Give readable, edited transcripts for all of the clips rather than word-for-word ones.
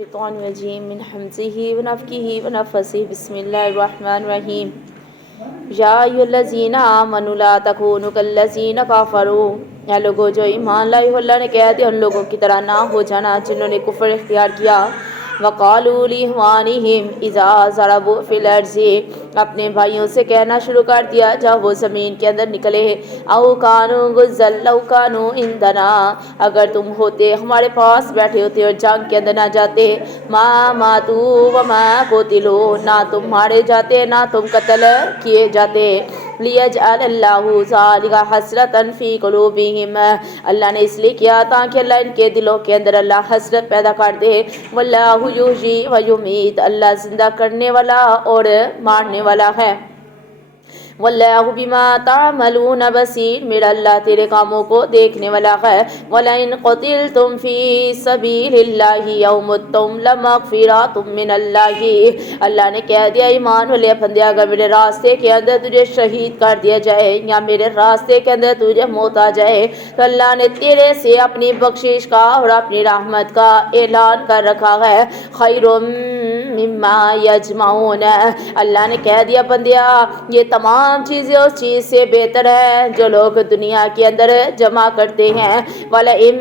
الشیطان الرجیم من حمزه ونفخه ونفثه بسم اللہ الرحمن الرحیم یا ایھا الذین آمنوا لا تکونوا کالذین کفروا، اے لوگو جو ایمان لائے ہو، اللہ نے کہہ دیا ان لوگوں کی طرح نہ ہو جانا جنہوں نے کفر اختیار کیا۔ وقالوا لإخوانهم اذا ضربوا في الارض، اپنے بھائیوں سے کہنا شروع کر دیا جب وہ زمین کے اندر نکلے، او کانوا غزا لو کانوا عندنا، اگر تم ہوتے ہمارے پاس بیٹھے ہوتے اور جنگ کے اندر نہ جاتے، ما ماتوا وما قتلوا، نہ تم مارے جاتے نہ تم قتل کیے جاتے۔ لیجعل اللہ ذلک حسرۃ فی قلوبہم، اللہ نے اس لیے کیا تاکہ اللہ ان کے دلوں کے اندر اللہ حسرت پیدا کر دے۔ واللہ یحیی و یمیت، اللہ زندہ کرنے والا اور مارنے والا ہے۔ واللہ بما تعملون بصیر، میرا اللہ تیرے کاموں کو دیکھنے والا ہے۔ وَلَئِن قُتِلْتُمْ فِي سَبِيلِ اللَّهِ أَوْ مُتُّمْ لَمَغْفِرَةٌ مِّنَ اللَّهِ، اللہ نے کہہ دیا ایمان والے بندے اگر میرے راستے کے اندر تجھے شہید کر دیا جائے یا میرے راستے کے اندر تجھے موت آ جائے تو اللہ نے تیرے سے اپنی بخشش کا اور اپنی رحمت کا اعلان کر رکھا ہے۔ خیر مما یجمعون، اللہ نے کہہ دیا بندیا یہ تمام چیزیں اس چیز سے بہتر ہے جو لوگ دنیا کے اندر جمع کرتے ہیں۔ وَلَئِن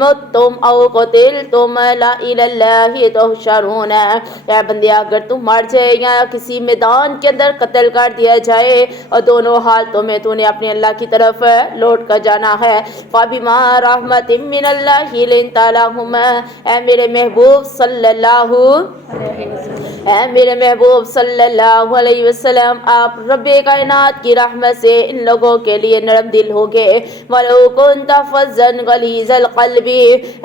مُتُّمْ أَوْ قُتِلْتُمْ لَإِلَى اللَّهِ تُحْشَرُونَ، اے بندیا اگر تم مر جائے یا کسی میدان کے اندر قتل کر دیا جائے اور دونوں حالتوں میں تو نے اپنے اللہ کی طرف لوٹ کر جانا ہے۔ فَبِمَا رَحْمَةٍ مِّنَ اللَّهِ لِنتَ لَهُمْ، اے میرے محبوب صلی اللہ علیہ وسلم آپ رب کائنات کی رحمت سے ان لوگوں کے لیے نرم دل ہو گئے۔ وَلَوْ كُنْتَ فَظًّا غَلِيظَ الْقَلْبِ،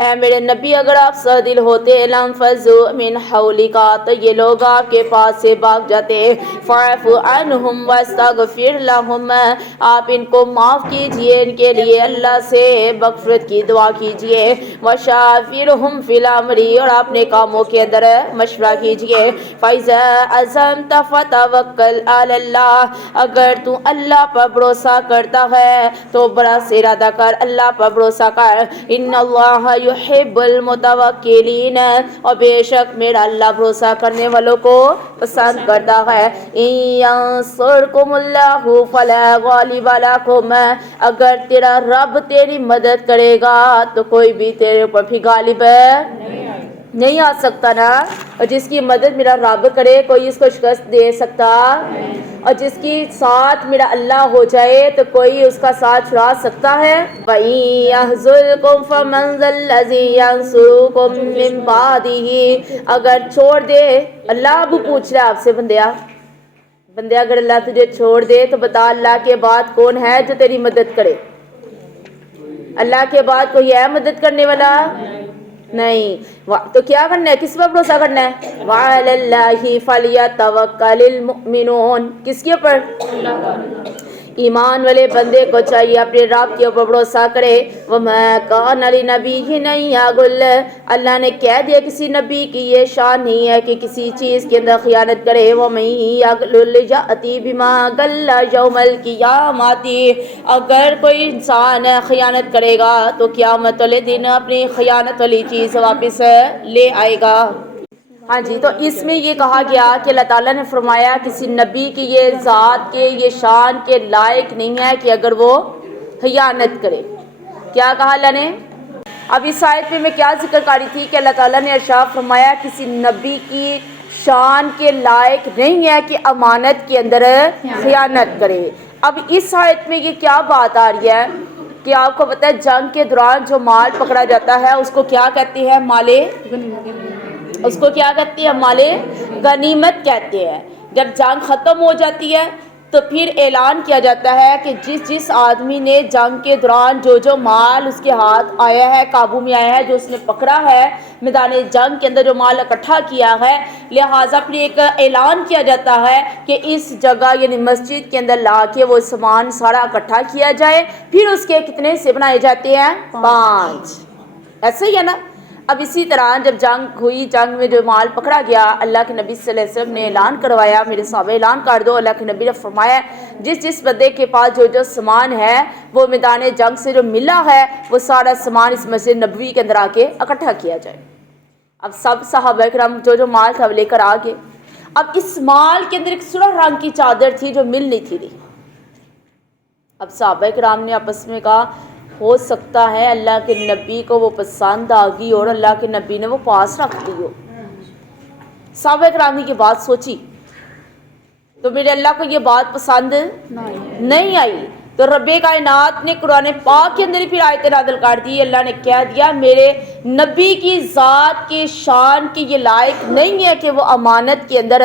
اے میرے نبی اگر آپ سخت دل ہوتے لَانفَضُّوا مِنْ حَوْلِكَ، تو یہ لوگ آپ کے پاس سے بھاگ جاتے۔ فَاعْفُ عَنْهُمْ وَاسْتَغْفِرْ لَهُمْ، آپ ان کو معاف کیجئے، ان کے لیے اللہ سے مغفرت کی دعا کیجئے۔ وَشَاوِرْهُمْ فِي الْأَمْرِ، اور اپنے کاموں کے اندر مشورہ کیجئے۔ فَإِذَا عَزَمْتَ فَتَوَكَّلْ عَلَى اللَّهِ، اگر تو اللہ پر بھروسہ کرتا ہے تو بڑا سے ارادہ کر، اللہ پر بھروسہ کر۔ ان اللہ یحب المتوکلین، اور بے شک میرا اللہ بھروسہ کرنے والوں کو پسند کرتا ہے۔ ان ینصرکم اللہ فلا غالب لکم، اگر تیرا رب تیری مدد کرے گا تو کوئی بھی تیرے اوپر بھی غالب نہیں آ سکتا نا، اور جس کی مدد میرا رب کرے کوئی اس کو شکست دے سکتا، اور جس کی ساتھ میرا اللہ ہو جائے تو کوئی اس کا ساتھ چھڑا سکتا ہے۔ وَإِن يَخْذُلْكُمْ فَمَنْ ذَا الَّذِي يَنْصُرُكُم مِّن بَعْدِهِ، اگر چھوڑ دے اللہ اب پوچھ رہا ہے آپ سے بندے اگر اللہ تجھے چھوڑ دے تو بتا اللہ کے بعد کون ہے جو تیری مدد کرے؟ اللہ کے بعد کوئی ہے مدد کرنے والا؟ نہیں۔ تو کیا کرنا ہے، کس پر بھروسہ کرنا ہے؟ وَعَلَى اللَّهِ فَلْيَتَوَكَّلِ الْمُؤْمِنُونَ، کس کے اوپر؟ ایمان والے بندے کو چاہیے اپنے رب کے اوپر بھروسہ کرے۔ وَمَا كَانَ لِنَبِيٍّ أَن يَغُلَّ، اللہ نے کہہ دیا کسی نبی کی یہ شان نہیں ہے کہ کسی چیز کے اندر خیانت کرے۔ وَمَن يَغْلُلْ يَأْتِ بِمَا غَلَّ يَوْمَ الْقِيَامَةِ، اگر کوئی انسان خیانت کرے گا تو قیامت والے دن اپنی خیانت والی چیز واپس لے آئے گا۔ ہاں جی، تو اس میں یہ کہا گیا کہ اللہ تعالیٰ نے فرمایا کسی نبی کی یہ ذات کے یہ شان کے لائق نہیں ہے کہ اگر وہ خیانت کرے۔ کیا کہا اللہ نے؟ اب اس آیت میں کیا ذکر کاری تھی کہ اللہ تعالیٰ نے ارشاد فرمایا کسی نبی کی شان کے لائق نہیں ہے کہ امانت کے اندر خیانت کرے۔ اب اس آیت میں یہ کیا بات آ رہی ہے کہ آپ کو پتہ ہے جنگ کے دوران جو مال پکڑا جاتا ہے اس کو کیا کہتے ہیں؟ اس کو کیا کہتے ہیں؟ مال غنیمت کہتے ہیں۔ جب جنگ ختم ہو جاتی ہے تو پھر اعلان کیا جاتا ہے کہ جس آدمی نے جنگ کے دوران جو مال اس کے ہاتھ آیا ہے، قابو میں آیا ہے، جو اس نے پکڑا ہے میدان جنگ کے اندر، جو مال اکٹھا کیا ہے، لہٰذا پھر ایک اعلان کیا جاتا ہے کہ اس جگہ یعنی مسجد کے اندر لا کے وہ سامان سارا اکٹھا کیا جائے۔ پھر اس کے کتنے حصے بنائے جاتے ہیں؟ 5۔ ایسا ہی ہے نا۔ اب اسی طرح جب جنگ ہوئی، جنگ میں جو مال پکڑا گیا، اللہ کے نبی صلی اللہ علیہ وسلم نے اعلان کروایا، میرے صحابہ اعلان کر دو، اللہ کے نبی نے فرمایا جس بندے کے پاس جو سامان ہے وہ میدان جنگ سے جو ملا ہے وہ سارا سامان اس مسجد نبوی کے اندر آ کے اکٹھا کیا جائے۔ اب سب صحابہ کرام جو مال تھا لے کر آ گئے. اب اس مال کے اندر ایک سرخ رنگ کی چادر تھی جو مل نہیں تھی رہی. اب صحابہ کرام نے آپس میں کہا ہو سکتا ہے اللہ کے نبی کو وہ پسند آ گئی اور اللہ کے نبی نے وہ پاس رکھ دی ہو. صحابہ کرام نے یہ بات سوچی تو میرے اللہ کو یہ بات پسند نہیں آئی. تو رب کائنات نے قرآن پاک کے اندر پھر آیت نازل کر دی. اللہ نے کہہ دیا میرے نبی کی ذات کے شان کی یہ لائق نہیں ہے کہ وہ امانت کے اندر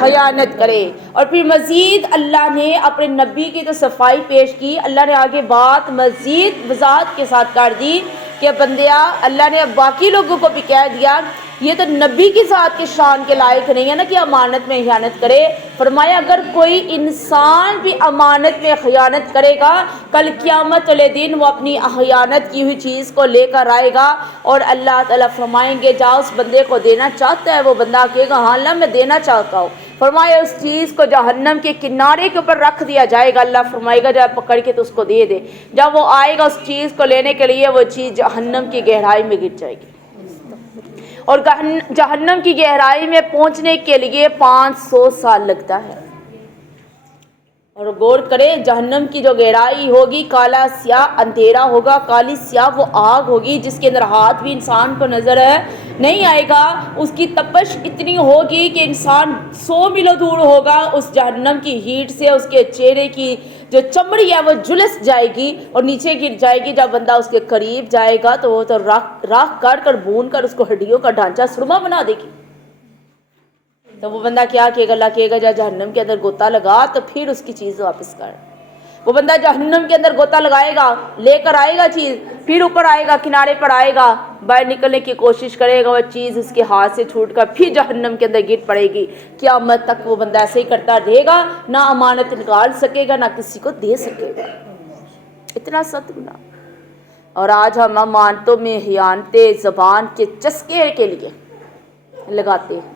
خیانت کرے. اور پھر مزید اللہ نے اپنے نبی کی تو صفائی پیش کی. اللہ نے آگے بات مزید وضاحت کے ساتھ کر دی کہ بندیا اللہ نے باقی لوگوں کو بھی کہہ دیا یہ تو نبی کی ذات کے شان کے لائق نہیں ہے نا کہ امانت میں خیانت کرے. فرمایا اگر کوئی انسان بھی امانت میں خیانت کرے گا کل قیامت والے دن وہ اپنی خیانت کی ہوئی چیز کو لے کر آئے گا اور اللہ تعالیٰ فرمائیں گے جا اس بندے کو دینا چاہتا ہے. وہ بندہ کہے گا ہاں اللہ میں دینا چاہتا ہوں. فرمایا اس چیز کو جہنم کے کنارے کے اوپر رکھ دیا جائے گا. اللہ فرمائے گا جب پکڑ کے تو اس کو دے دے. جب وہ آئے گا اس چیز کو لینے کے لیے وہ چیز جہنم کی گہرائی میں گر جائے گی اور جہنم کی گہرائی میں پہنچنے کے لیے 500 سال لگتا ہے. اور غور کرے جہنم کی جو گہرائی ہوگی کالا سیاہ اندھیرا ہوگا, کالی سیاہ وہ آگ ہوگی جس کے اندر ہاتھ بھی انسان کو نظر نہیں آئے گا. اس کی تپش اتنی ہوگی کہ انسان 100 میل دور ہوگا اس جہنم کی ہیٹ سے. اس کے چہرے کی جو چمڑی ہے وہ جھلس جائے گی اور نیچے گر جائے گی. جب بندہ اس کے قریب جائے گا تو وہ تو راکھ کاٹ کر بھون کر اس کو ہڈیوں کا ڈھانچہ سرما بنا دے گی. تو وہ بندہ کیا کہے گا؟ اللہ کہے گا جا جہنم کے اندر گوتا لگا تو پھر اس کی چیز واپس کر. وہ بندہ جہنم کے اندر گوتا لگائے گا, لے کر آئے گا چیز, پھر اوپر آئے گا, کنارے پر آئے گا, باہر نکلنے کی کوشش کرے گا, وہ چیز اس کے ہاتھ سے چھوٹ کر پھر جہنم کے اندر گر پڑے گی. قیامت تک وہ بندہ ایسے ہی کرتا رہے گا, نہ امانت نکال سکے گا نہ کسی کو دے سکے گا. اتنا سخت گناہ. اور آج ہم امانتوں میں خیانتیں زبان کے چسکے کے لیے لگاتے ہیں.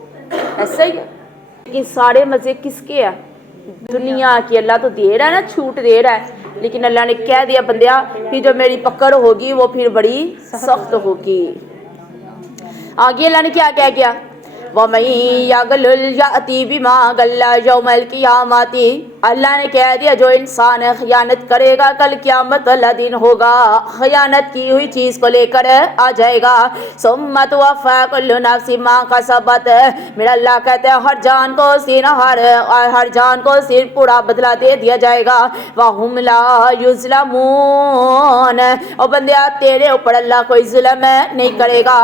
ایسا ہی ہے کہ سارے مزے کس کے ہیں؟ دنیا کی. اللہ تو دے رہا ہے نا, چھوٹ دے رہا ہے, لیکن اللہ نے کہہ دیا بندیا پھر جو میری پکڑ ہوگی وہ پھر بڑی سخت ہوگی. آگے اللہ نے کیا کہہ گیا وَمَن يَغْلُلْ يَأْتِ بِمَا غَلَّ يَوْمَ الْقِيَامَةِ. اللہ نے کہہ دیا جو انسان خیانت کرے گا کل قیامت والا دن ہوگا خیانت کی ہوئی چیز کو لے کر آ جائے گا. ثُمَّ تُوَفَّىٰ كُلُّ نَفْسٍ مَّا كَسَبَتْ. میرا اللہ کہتے ہیں ہر جان کو ہر جان کو صرف پورا بدلہ دے دیا جائے گا. وَهُمْ لَا يُظْلَمُونَ. اور بندیا تیرے اوپر اللہ کوئی ظلم نہیں کرے گا.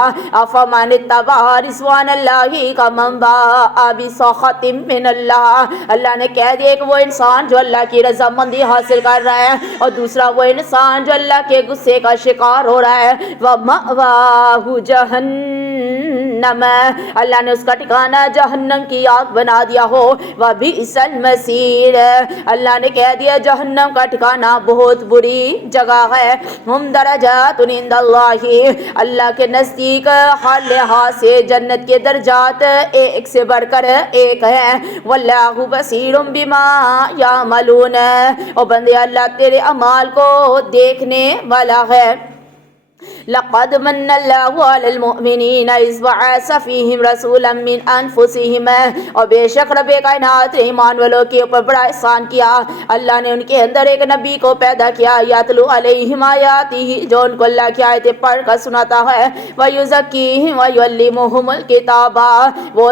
أَفَمَنِ اتَّبَعَ رِضْوَانَ اللَّهِ كَمَن بَاءَ بِسَخَطٍ مِّنَ اللَّهِ. اللہ نے کہہ دیا کہ وہ انسان جو اللہ کی رضامندی حاصل کر رہا ہے اور دوسرا وہ انسان جو اللہ کے غصے کا شکار ہو رہا ہے. وَمَأْوَاهُ جَهَنَّمَ. اللہ نے اس کا ٹھکانہ جہنم کی آگ بنا دیا ہو. وَبِئْسَ الْمَصِيرُ. اللہ نے کہہ دیا جہنم کا ٹھکانہ بہت بری جگہ ہے. ہم درجات عند اللہ. اللہ کے نزدیک ہر لحاظ سے جنت کے درجات ایک سے بڑھ کر ایک ہے. واللہ بصیر بما یعملون. اور بندے اللہ تیرے اعمال کو دیکھنے والا ہے. لقد من اللہ علی المؤمنین اذ بعث فیہم رسولا من انفسہم. اور بے شک رب کائنات نے ایمان والوں کے اوپر بڑا احسان کیا. اللہ نے ان کے اندر ایک نبی کو پیدا کیا یتلو علیہم آیاتہ جو ان کو اللہ کی آیتیں پڑھ کر سناتا ہے. ویزکیہم ویعلمہم الکتاب. وہ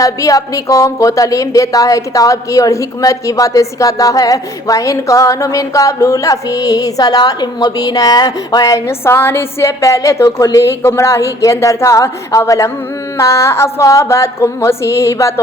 نبی اپنی قوم کو تعلیم دیتا ہے کتاب کی اور حکمت کی باتیں سکھاتا ہے. وَإِن كَانُوا مِن قَبْلُ لَفِي ضَلَالٍ مُّبِينٍ. اور انسان اس سے پہلے تو کھلی گمراہی کے اندر تھا. اولما اصابتکم مصیبت.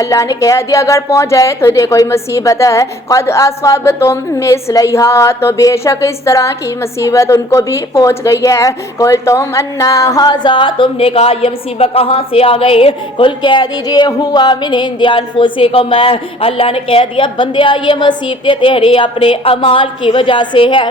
اللہ نے کہہ دیا اگر پہنچ جائے تجھے کوئی مصیبت ہے قد اصابتم مثلیہا تو بے شک اس طرح کی مصیبت ان کو بھی پہنچ گئی ہے. قلتم انا ھذا تم نے کہا یہ مصیبت کہاں سے آ گئی. قل کہہ دیجئے ہوا من عند انفسکم. اللہ نے کہہ دیا بندیا یہ مصیبتیں تیرے اپنے اعمال کی وجہ سے ہے.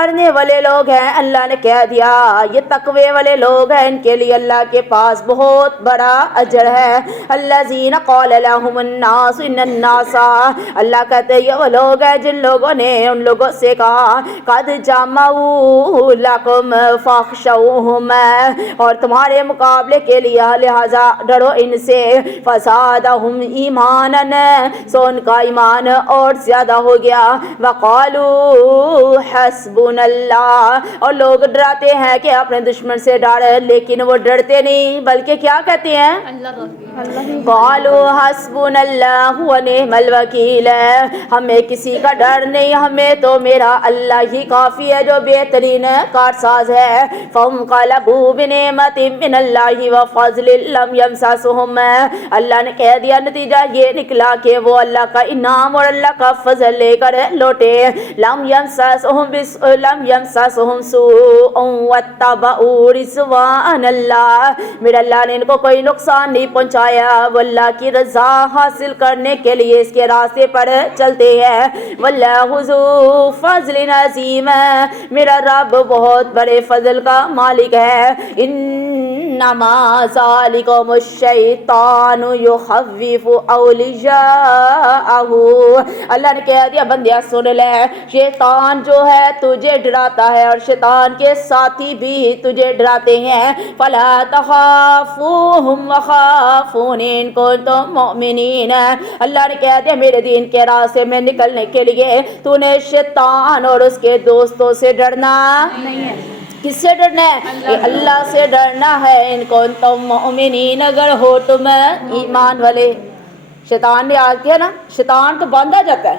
کرنے والے لوگ ہیں اللہ نے کہہ دیا یہ تقوی والے لوگ ہیں، ان کے لیے اللہ کے پاس بہت بڑا اجر ہے۔ الذین قال لهم الناس ان الناس، اللہ کہتے ہیں یہ وہ لوگ ہیں جن لوگوں نے ان لوگوں سے کہا قد جمعوا لکم فاخشوہم، اور تمہارے مقابلے کے لیے لہذا ڈرو ان سے، فزادہم ایمانا، سو ان کا ایمان اور زیادہ ہو گیا، وقالوا حسبنا اللہ، اور لوگ ڈراتے ہیں کہ اپنے دشمن سے ڈر، لیکن وہ ڈرتے نہیں بلکہ کیا کہتے ہیں قالوا حسبنا اللہ ونعم الوکیل، ہمیں کسی کا ڈر نہیں، ہمیں تو میرا اللہ ہی کافی ہے جو بہترین کارساز ہے۔ فانقلبوا بنعمت من اللہ وفضل لم یمسسہم، اللہ نے کہہ دیا نتیجہ یہ نکلا کہ وہ اللہ کا انعام اور اللہ کا فضل لے کر لوٹے، لم یمسسہم سوء واتبعوا رضوان اللہ، میرے اللہ نے ان کو کوئی نقصان نہیں پہنچایا، وہ اللہ کی رضا حاصل کرنے کے لیے اس کے راستے پر چلتے ہیں۔ واللہ ذو فضل عظیم، میرا رب بہت بڑے فضل کا مالک ہے۔ انما ذالکم الشیطان یخوف اولیاءہ، اللہ نے کہہ دیا بندیا سن لے، شیطان جو ہے تجھے ڈراتا ہے اور شیطان کے ساتھی بھی تجھے ڈراتے ہیں۔ فلا تخافوہم وخافون ان کنتم مؤمنین، اللہ نے کہہ دیا میرے دین کے راستے میں نکلنے کے لیے تو نے شیطان اور اس کے دوستوں سے ڈرنا نہیں ہے۔ کس سے ڈرنا ہے؟ اللہ سے ڈرنا ہے۔ ان کنتم مؤمنین، اگر ہو تم ایمان والے۔ شیطان نے آج کیا نا، شیطان تو باندھا جاتا ہے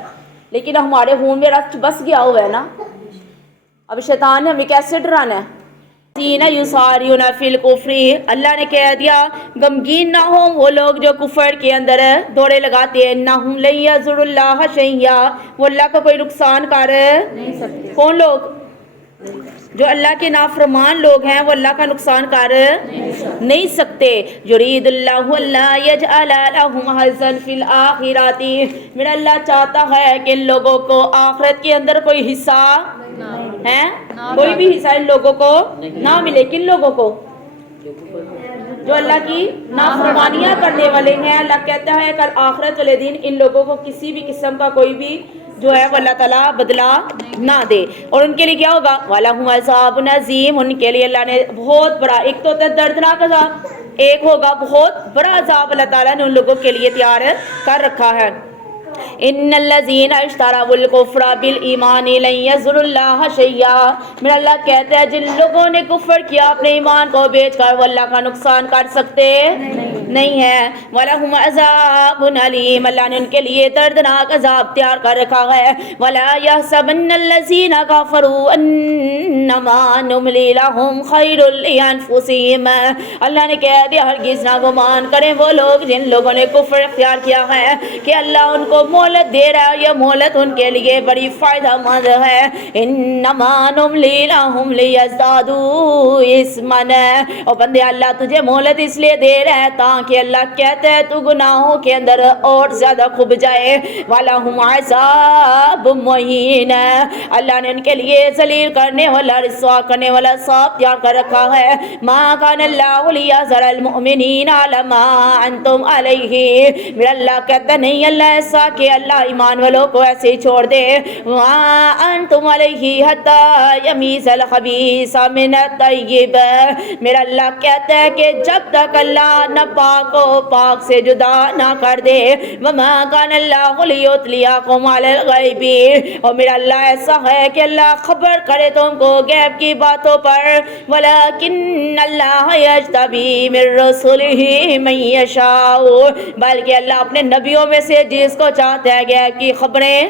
لیکن ہمارے خون میں رچ بس گیا ہوا ہے نا، اب شیطان نے ہمیں کیسے ڈرانا ہے؟ سینہ یساریون فی الکفر، اللہ نے کہہ دیا غمگین نہ ہوں وہ لوگ جو کفر کے اندر دوڑے لگاتے ہیں، انہم لن یضروا اللہ شیئا، وہ اللہ کا کوئی نقصان کر نہیں سکتے۔ کون لوگ؟ جو اللہ کے نافرمان لوگ ہیں وہ اللہ کا نقصان کر نہیں سکتے۔ یرید اللہ اللہ یجعل لهم حظا فی الآخرۃ، میرا اللہ چاہتا ہے کہ ان لوگوں کو آخرت کے اندر کوئی حصہ ہے، کوئی بھی حصہ ان لوگوں کو نہ ملے۔ کن لوگوں کو؟ جو اللہ کی نافرمانیاں کرنے والے ہیں۔ اللہ کہتا ہے کل آخرت والے دن ان لوگوں کو کسی بھی قسم کا کوئی بھی جو ہے وہ اللہ تعالیٰ بدلہ نہ دے، اور ان کے لیے کیا ہوگا؟ وَلَهُمْ عَذَابٌ عَظِيمٌ، ان کے لیے اللہ نے بہت بڑا، ایک تو ہوتا ہے دردناک عذاب، ایک ہوگا بہت بڑا عذاب اللہ تعالیٰ نے ان لوگوں کے لیے تیار کر رکھا ہے۔ ان الذین اشتروا الکفر بالایمان لن یضروا اللہ شیئا، میرا اللہ کہتا ہے جن لوگوں نے کفر کیا اپنے ایمان کو بیچ کر وہ اللہ کا نقصان کر سکتے نہیں ہے۔ وَلَهُمْ عَذَابٌ عَلِيمٌ، اللہ نے ان کے لیے دردناک عذاب تیار کر رکھا ہے۔ وَلَا يَحْسَبَنَّ الَّذِينَ كَفَرُوا أَنَّمَا نُمْلِي لَهُمْ خَيْرٌ لِأَنفُسِهِمْ، اللہ نے کہہ دیا ہرگز نہ گمان کریں وہ لوگ جن لوگوں نے کفر اختیار کیا ہے کہ اللہ ان کو مہلت دے رہا ہے، یہ مہلت ان کے لیے بڑی فائدہ مند ہے۔ انما نملی لہم لیزدادوا اثما، اور بندے اللہ تجھے مہلت اس لیے دے رہا ہے تاکہ اللہ کہتا ہے تو گناہوں کے اندر اور زیادہ کھب جائے۔ وَلَهُمْ عَذَابٌ مُّهِينٌ، اللہ نے ان کے لیے ذلیل کرنے والا، رسوا کرنے والا عذاب تیار کر رکھا ہے۔ مَا كَانَ اللَّهُ لِيَذَرَ الْمُؤْمِنِينَ عَلَىٰ مَا أَنتُمْ عَلَيْهِ، میرا اللہ کہتا نہیں اللہ ایسا کہ اللہ ایمان والوں کو ایسے ہی چھوڑ دے۔ وَمَا أَنتُمْ عَلَيْهِ حَتَّىٰ يَمِيزَ الْخَبِيثَ مِنَ الطَّيِّبِ، میرا اللہ کہتا ہے کہ جب تک اللہ ناپاک کو پاک سے جدا نہ کر دے۔ وَمَا كَانَ اللَّهُ لِيُطْلِعَكُمْ عَلَى الْغَيْبِ، اور میرا اللہ ایسا ہے کہ اللہ خبر کرے تم کو غیب کی باتوں پر۔ وَلَٰكِنَّ اللَّهَ يَجْتَبِي مِن رُّسُلِهِ مَن يَشَاءُ، بلکہ اللہ اپنے نبیوں میں سے جس کو چاہتا ہے غیب کی خبریں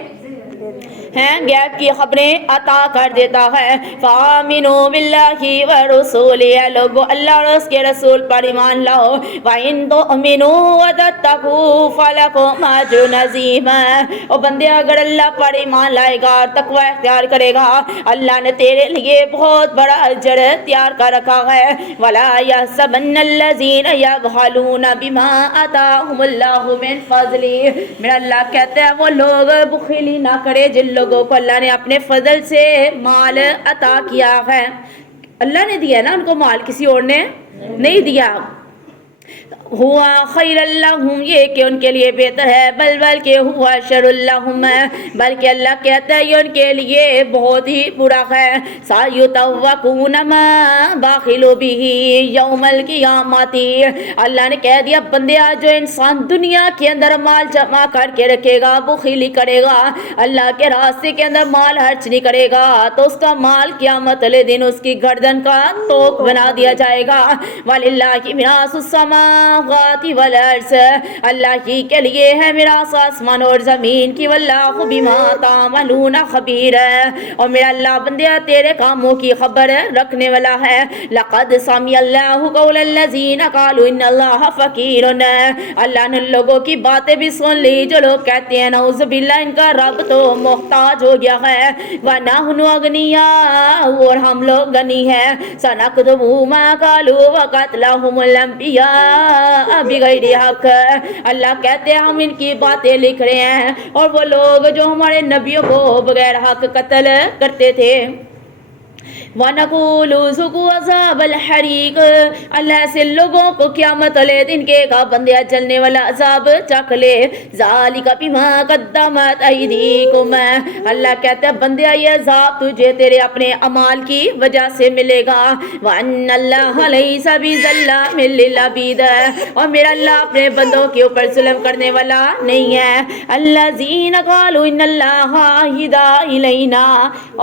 ہیں، غیب کی خبریں عطا کر دیتا ہے۔ فَآمِنُوا بِاللَّهِ وَرُسُولِهِ، لوگو اللہ اور اس کے رسول پر ایمان لاؤ۔ وَإِن تُؤْمِنُوا وَتَتَّقُوا فَلَكُمْ أَجْرٌ عَظِيمٌ، اور بندے اگر اللہ پر ایمان لائے گا اور تقوی اختیار کرے گا اللہ نے تیرے لیے بہت بڑا اجر تیار کر رکھا ہے۔ وَلَا يَحْسَبَنَّ الَّذِينَ يَبْخَلُونَ بِمَا آتَاهُمُ اللَّهُ مِن فَضْلِهِ، میرا اللہ کہتا ہے وہ لوگ بخیلی نہ کرے جن لوگوں کو اللہ نے اپنے فضل سے مال عطا کیا ہے. اللہ نے دیا نا ان کو مال, کسی اور نے نہیں دیا. ہوا خیر لہم, یہ کہ ان کے لیے بہتر ہے, بلکہ ہوا شر لہم, بلکہ اللہ کہتا ہے یہ ان کے لیے بہت ہی برا ہے. سایطوقون ما بخلوا به یوم القیامت, اللہ نے کہہ دیا بندیا جو انسان دنیا کے اندر مال جمع کر کے رکھے گا, بخیلی کرے گا, اللہ کے راستے کے اندر مال خرچ نہیں کرے گا, تو اس کا مال قیامت والے دن اس کی گردن کا توق بنا دیا جائے گا. وَلِلَّهِ مِيرَاثُ السَّمَاوَاتِ وَالْأَرْضِ, اللہ ہی کے لیے ہے میراث آسمان اور زمین کی. وَاللَّهُ بِمَا تَعْمَلُونَ خَبِيرٌ, اور میرا اللہ بندیا تیرے کاموں کی خبر رکھنے والا ہے. لَقَدْ سَمِعَ اللَّهُ قَوْلَ الَّذِينَ قَالُوا إِنَّ اللَّهَ فَقِيرٌ, اللہ نے ان لوگوں کی باتیں بھی سن لی جو لوگ کہتے ہیں نعوذ باللہ ان کا رب تو محتاج ہو گیا ہے. وَنَحْنُ أَغْنِيَاءُ, اور ہم لوگ غنی ہیں. سَنَكْتُبُ مَا قَالُوا وَقَتْلَهُمُ الْأَنْبِيَاءَ بِغَيْرِ حَقٍّ, اللہ کہتے ہیں ہم ان کی باتیں لکھ رہے ہیں, اور وہ لوگ جو ہمارے نبیوں کو بغیر حق قتل کرتے تھے. وَنَقُولُ ذُوقُوا عَذَابَ الْحَرِيقِ, اللہ سے لوگوں کو قیامت والے دن کے گا بندیا جلنے والا عذاب چکھ لے. ذَلِكَ بِمَا قَدَّمَتْ أَيْدِيكُمْ, اللہ کہتا ہے بندیا یہ عذاب تجھے تیرے اپنے اعمال کی وجہ سے ملے گا. وَأَنَّ اللَّهَ لَيْسَ بِظَلَّامٍ لِّلْعَبِيدِ, اور میرا اللہ اپنے بندوں کے اوپر ظلم کرنے والا نہیں ہے. الَّذِينَ قَالُوا إِنَّ اللَّهَ عَهِدَ إِلَيْنَا,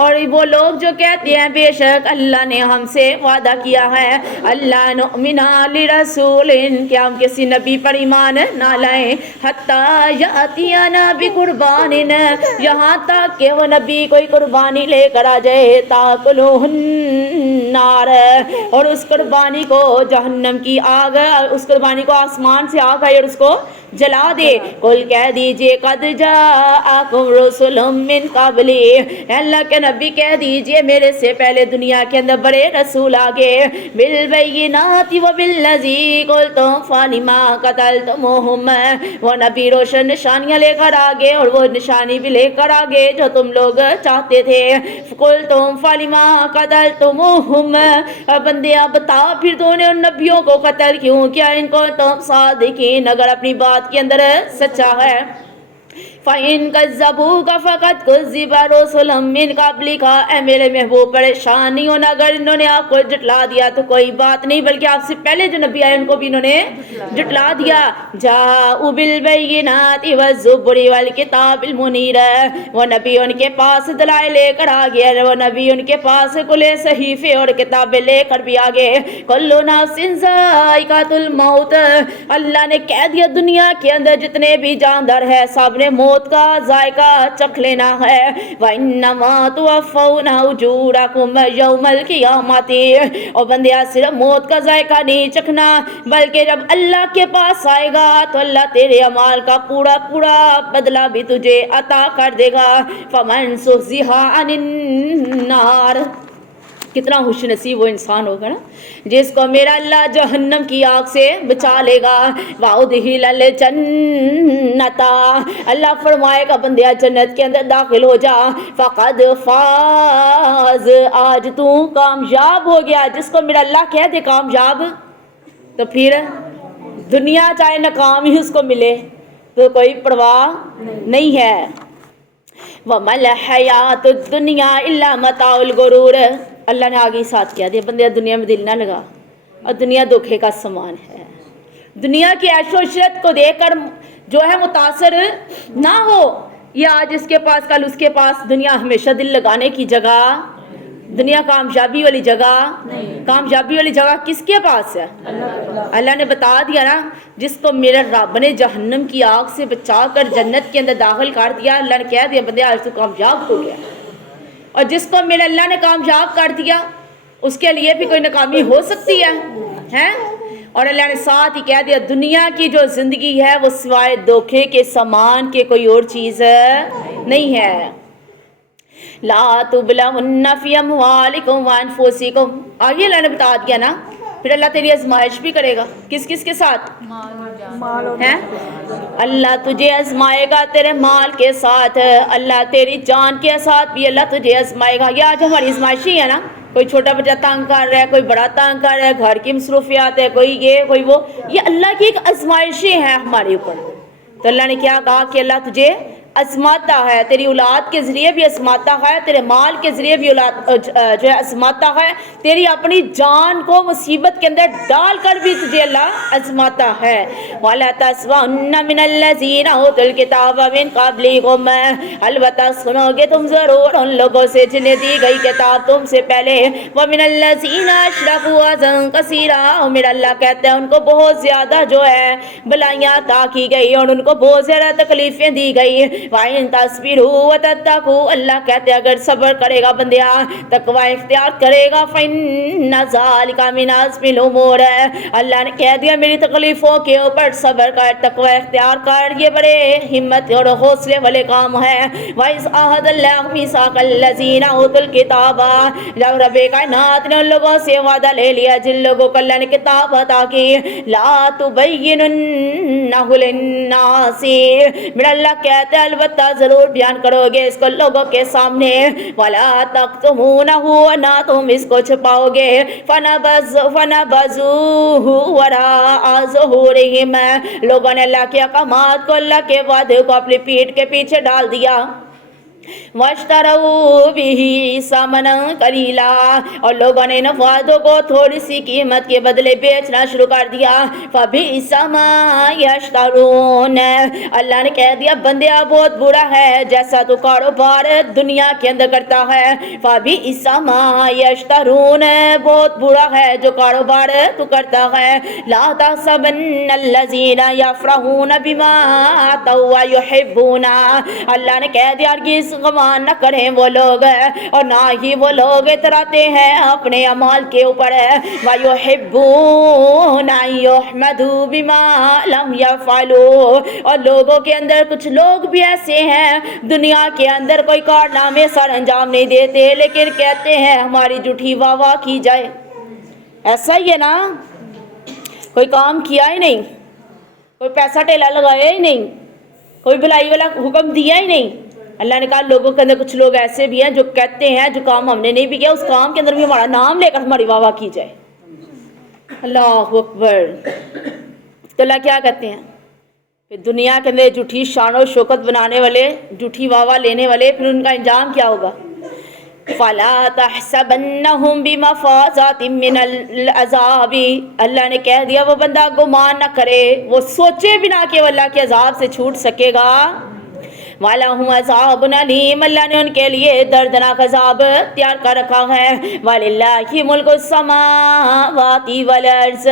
اور وہ لوگ جو کہتے ہیں بے شک اللہ نے ہم سے وعدہ کیا ہے. اللہ نؤمن لرسول, کہ ہم کسی نبی پر ایمان نہ لائیں. حتی یاتینا بقربان, یہاں تک کہ وہ نبی کوئی قربانی لے کر آ جائے. تاکلہ النار, اور اس قربانی کو جہنم کی آگ, اس قربانی کو آسمان سے آگ آئے اور اس کو جلا دے. قل کہہ دیجئے قد جاءکم رسل من قبلی, اللہ کے نبی کہہ دیجئے میرے سے پہلے دنیا کے اندر بڑے رسول آگے. بالبینات وبالذی قلتم فلم قتلتموہم, وہ نبی روشن نشانیاں لے کر آگے اور وہ نشانی بھی لے کر آگے جو تم لوگ چاہتے تھے. قلتم فلم قتلتموہم, بندیا بتا پھر تو نے ان نبیوں کو قتل کیوں کیا, ان کو تم صادقین اگر اپنی بات کے اندر سچا ہے. فَإِن كَذَّبُوكَ فَقَدْ كُذِّبَ رُسُلٌ مِّن قَبْلِكَ, اے میرے محبوب پریشان نہیں ہونا اگر انہوں نے آپ کو جھٹلا دیا تو کوئی بات نہیں, بلکہ آپ سے پہلے جو نبی آئے ان کو بھی انہوں نے جھٹلا دیا. جَاءُوا بِالْبَيِّنَاتِ وَالزُّبُرِ وَالْكِتَابِ الْمُنِيرِ, وہ نبی ان کے پاس دلائل لے کر آ گئے, وہ نبی ان کے پاس کھلے صحیفے اور کتابیں لے کر بھی آ گئے. كُلُّ نَفْسٍ ذَائِقَةُ الْمَوْتِ, اللہ نے کہہ دیا دنیا کے اندر جتنے بھی جاندار ہیں سب نے موت کا ذائقہ چکھ لینا ہے. وَإِنَّمَا تُوَفَّوْنَ أُجُورَكُمْ يَوْمَ الْقِيَامَةِ, اور بندیا صرف موت کا ذائقہ نہیں چکھنا بلکہ جب اللہ کے پاس آئے گا تو اللہ تیرے اعمال کا پورا پورا بدلہ بھی تجھے عطا کر دے گا. فَمَنْ زُحْزِحَ عَنِ النَّارِ, کتنا خوش نصیب وہ انسان ہوگا نا جس کو میرا اللہ جہنم کی آگ سے بچا لے گا. وَأُدْخِلَ الْجَنَّةَ, اللہ فرمائے گا بندیا جنت کے اندر داخل ہو جا. فَقَدْ فَاز, آج تو کامیاب ہو گیا. جس کو میرا اللہ کہہ دے کامیاب تو پھر دنیا چاہے ناکام ہی اس کو ملے تو کوئی پرواہ نہیں ہے. وَمَا الْحَيَاةُ الدُّنْيَا إِلَّا مَتَاعُ الْغُرُورِ, اللہ نے آگے ساتھ کیا دیا بندے دنیا میں دل نہ لگا, اور دنیا دھوکے کا سامان ہے. دنیا کی عیش و عشرت کو دیکھ کر جو ہے متاثر نہ ہو, یہ آج اس کے پاس کل اس کے پاس. دنیا ہمیشہ دل لگانے کی جگہ, دنیا کامیابی والی جگہ نہیں. کامیابی والی جگہ کس کے پاس ہے؟ اللہ نے بتا دیا نا, جس کو میرے رب نے جہنم کی آگ سے بچا کر جنت کے اندر داخل کر دیا, اللہ نے کہہ دیا بندے آج تو کامیاب ہو گیا. اور جس کو میرے اللہ نے کامیاب کر دیا اس کے لیے بھی کوئی ناکامی ہو سکتی ہے. اور اللہ نے ساتھ ہی کہہ دیا دنیا کی جو زندگی ہے وہ سوائے دھوکے کے سامان کے کوئی اور چیز نہیں ہے. لا تبلغن فی اموالکم وانفسکم, آگے اللہ نے بتا دیا نا پھر اللہ تیری آزمائش بھی کرے گا. کس کس کے ساتھ؟ ہیں؟ اللہ تجھے آزمائے گا تیرے مال کے ساتھ, اللہ تیری جان کے ساتھ بھی اللہ تجھے آزمائے گا. یہ آج ہماری آزمائشی ہے نا, کوئی چھوٹا بچہ تنگ کر رہا ہے, کوئی بڑا تنگ کر رہا ہے, گھر کی مصروفیات ہے, کوئی یہ کوئی وہ, یہ اللہ کی ایک آزمائشی ہے ہمارے اوپر. تو اللہ نے کیا کہا کہ اللہ تجھے آزماتا ہے, تیری اولاد کے ذریعے بھی آزماتا ہے, تیرے مال کے ذریعے بھی اولاد جو ہے آزماتا ہے, تیری اپنی جان کو مصیبت کے اندر ڈال کر بھی تجھے اللہ آزماتا ہے. وَلَا تَسْمَعُنَّ مِنَ الَّذِينَ أُوتُوا الْكِتَابَ مِنْ قَبْلِكُمْ, البتہ سنو گے تم ضرور ان لوگوں سے جنہیں دی گئی کتاب تم سے پہلے. وَمِنَ الَّذِينَ أَشْرَكُوا أَذًى كَثِيرًا, اور میرا اللہ کہتا ہے ان کو بہت زیادہ جو ہے بلائیاں عطا کی گئی اور ان کو بہت زیادہ تکلیفیں دی گئی. وَإِن تَصْبِرُوا وَتَتَّقُوا, اللہ کہتے ہیں اگر صبر کرے گا بندیا, تقوی اختیار کرے گا, فَإِنَّ ذَلِكَ مِنْ عَزْمِ الْأُمُورِ, اللہ نے کہہ دیا میری تکلیفوں کے اوپر صبر کر, تقوی اختیار کر, یہ بڑے ہمت اور حوصلے والے کام ہیں. وَإِذْ أَخَذَ اللَّهُ مِيثَاقَ الَّذِينَ أُوتُوا الْكِتَابَ, جب رب کائنات نے ان لوگوں سے وعدہ لے لیا جن لوگوں کو اللہ نے کتاب عطا کی, لَا تُبَيِّنُنَّهُ لِلنَّاسِ, میرا اللہ کہتا ہے البتہ ضرور بیان کرو گے اس کو لوگوں کے سامنے. وَلَا تَكْتُمُونَهُ, نہ تم اس کو چھپاؤ گے. فَنَبَذُوهُ وَرَاءَ ظُهُورِهِمْ, لوگوں نے اللہ کے احکامات کو, اللہ کے وعدے کو اپنی پیٹھ کے پیچھے ڈال دیا. وَاشْتَرَوْا بِهِ ثَمَنًا قَلِيلًا, اور لوگوں نے ان وعدوں کو تھوڑی سی قیمت کے بدلے بیچنا شروع کر دیا. فَبِئْسَ مَا يَشْتَرُونَ, اللہ نے کہہ دیا بندیا بہت برا ہے جیسا تو کاروبار دنیا کے اندر کرتا ہے. فَبِئْسَ مَا يَشْتَرُونَ, بہت برا ہے جو کاروبار تو کرتا ہے. لَا تَحْسَبَنَّ الَّذِينَ يَفْرَحُونَ بِمَا آتَوا وَيُحِبُّونَ, اللہ نے کہہ دیا ہرگز گمان نہ کریں وہ لوگ, اور نہ ہی وہ لوگ اتراتے ہیں اپنے اعمال کے اوپر. وَيُحِبُّونَ أَن يُحْمَدُوا بِمَا لَمْ يَفْعَلُوا, اور لوگوں کے اندر کچھ لوگ بھی ایسے ہیں دنیا کے اندر کوئی کارنامے سر انجام نہیں دیتے لیکن کہتے ہیں ہماری جھوٹی واہ واہ کی جائے. ایسا ہی ہے نا, کوئی کام کیا ہی نہیں, کوئی پیسہ ٹیلا لگایا ہی نہیں, کوئی بھلائی والا حکم دیا ہی نہیں. اللہ نے کہا لوگوں کے اندر کچھ لوگ ایسے بھی ہیں جو کہتے ہیں جو کام ہم نے نہیں بھی کیا اس کام کے اندر بھی ہمارا نام لے کر ہماری واہ واہ کی جائے. اللہ اکبر. تو اللہ کیا کہتے ہیں پھر دنیا کے اندر جھوٹی شان و شوکت بنانے والے, جھوٹی واہ واہ لینے والے, پھر ان کا انجام کیا ہوگا؟ فَلَا تَحْسَبَنَّهُمْ بِمَفَازَةٍ مِّنَ الْعَذَابِ, اللہ نے کہہ دیا وہ بندہ گمان نہ کرے, وہ سوچے بنا کہ وہ اللہ کے عذاب سے چھوٹ سکے گا. وَلَهُمْ عَذَابٌ أَلِيمٌ, اللہ نے ان کے لیے دردناک عذاب تیار کر رکھا ہے. وَلِلَّهِ مُلْكُ السَّمَاوَاتِ وَالْأَرْضِ,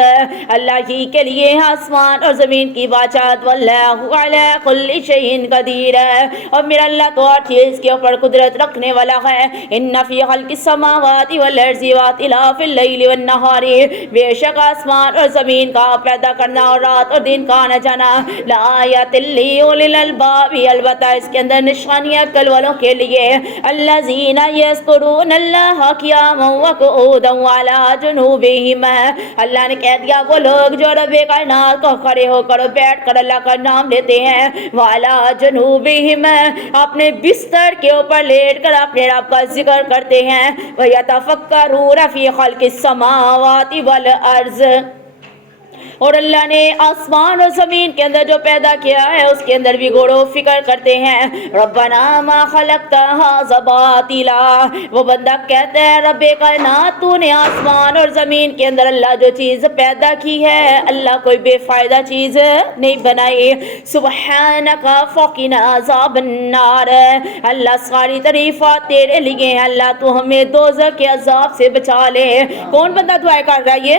اللہ ہی کے لیے آسمان اور زمین کی بادشاہت. وَاللَّهُ عَلَى كُلِّ شَيْءٍ قَدِيرٌ, اور میرا اللہ تو ہر چیز کے اوپر قدرت رکھنے والا ہے. إِنَّ فِي خَلْقِ السَّمَاوَاتِ وَالْأَرْضِ وَاخْتِلَافِ اللَّيْلِ وَالنَّهَارِ, بے شک آسمان اور زمین کا پیدا کرنا اور رات اور دن کا آنا جانا لَآيَاتٍ لِّأُولِي الْأَلْبَابِ, البتہ اس کے اندر نشانیاں عقل والوں کے لیے. الذین یذکرون اللہ قیاما وقعودا وعلی جنوبہم, اللہ نے کہہ دیا وہ لوگ جو رب کائنات کو کھڑے ہو کر بیٹھ کر اللہ کا نام لیتے ہیں. وعلی جنوبہم, اپنے بستر کے اوپر لیٹ کر اپنے رب کا ذکر کرتے ہیں. ویتفکرون فی خلق السماوات والارض, اور اللہ نے آسمان اور زمین کے اندر جو پیدا کیا ہے اس کے اندر بھی غور و فکر کرتے ہیں. ربنا ما خلقت ھذا باطلا, وہ بندہ کہتا ہے رب کائنات تو نے آسمان اور زمین کے اندر اللہ جو چیز پیدا کی ہے اللہ کوئی بے فائدہ چیز نہیں بنائی. سبحانک فقنا عذاب النار, اللہ ساری تعریفات تیرے لیے ہیں, اللہ تو ہمیں دوزخ کے عذاب سے بچا لے. کون بندہ دعائیں کر رہا ہے؟ یہ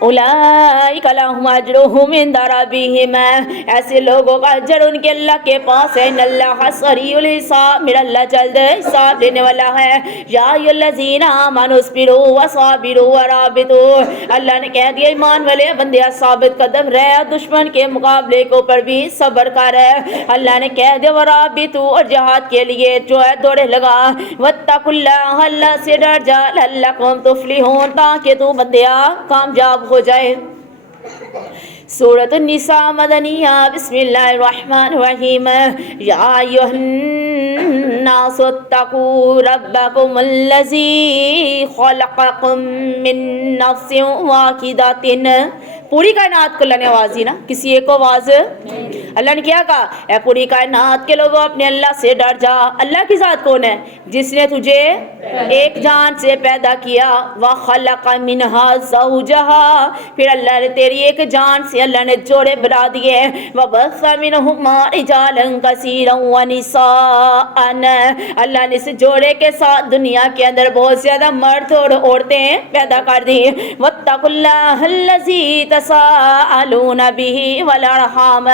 اولئک لہم اجرہم عند ربہم، ایسے لوگوں کا اجر ان کے اللہ کے پاس ہے، ان اللہ سریع الحساب، میرا اللہ جلد حساب لینے والا ہے۔ یا ایھا الذین آمنوا اصبروا وصابروا ورابطوا، اللہ نے کہہ دیا ایمان والے بندے ثابت قدم رہ، دشمن کے مقابلے کے اوپر بھی صبر کر، اللہ نے کہہ دیا ورابطوا، اور جہاد کے لیے جو ہے دوڑے لگا، واتقوا اللہ، اللہ سے ڈر جا، لعلکم تفلحون، تاکہ تو بندیا کامیاب ہو جائے۔ سورۃ النساء مدنیہ، بسم اللہ الرحمن الرحیم۔ یا ایھا الناس اتقوا ربکم الذی خلقکم من نفس واحدۃ، پوری کائنات کو اللہ نے آواز دی نا، کسی ایک کو آواز اللہ نے کیا کہا؟ اے پوری کائنات کے لوگوں اپنے اللہ سے ڈر جا۔ اللہ کی ذات کون ہے؟ جس نے تجھے ایک جان سے پیدا کیا، وَخَلَقَ مِنْهَا زَوْجَهَا، پھر اللہ نے تیری ایک جان سے اللہ نے جوڑے بنا دیے، وَبَثَّ مِنْهُمَا رِجَالًا كَثِيرًا وَنِسَاءً، اللہ نے اس جوڑے کے ساتھ دنیا کے اندر بہت زیادہ مرد اور عورتیں پیدا کر دی۔ وَاتَّقُوا اللَّهَ الَّذِي تَسَاءَلُونَ بِهِ وَالْأَرْحَامَ،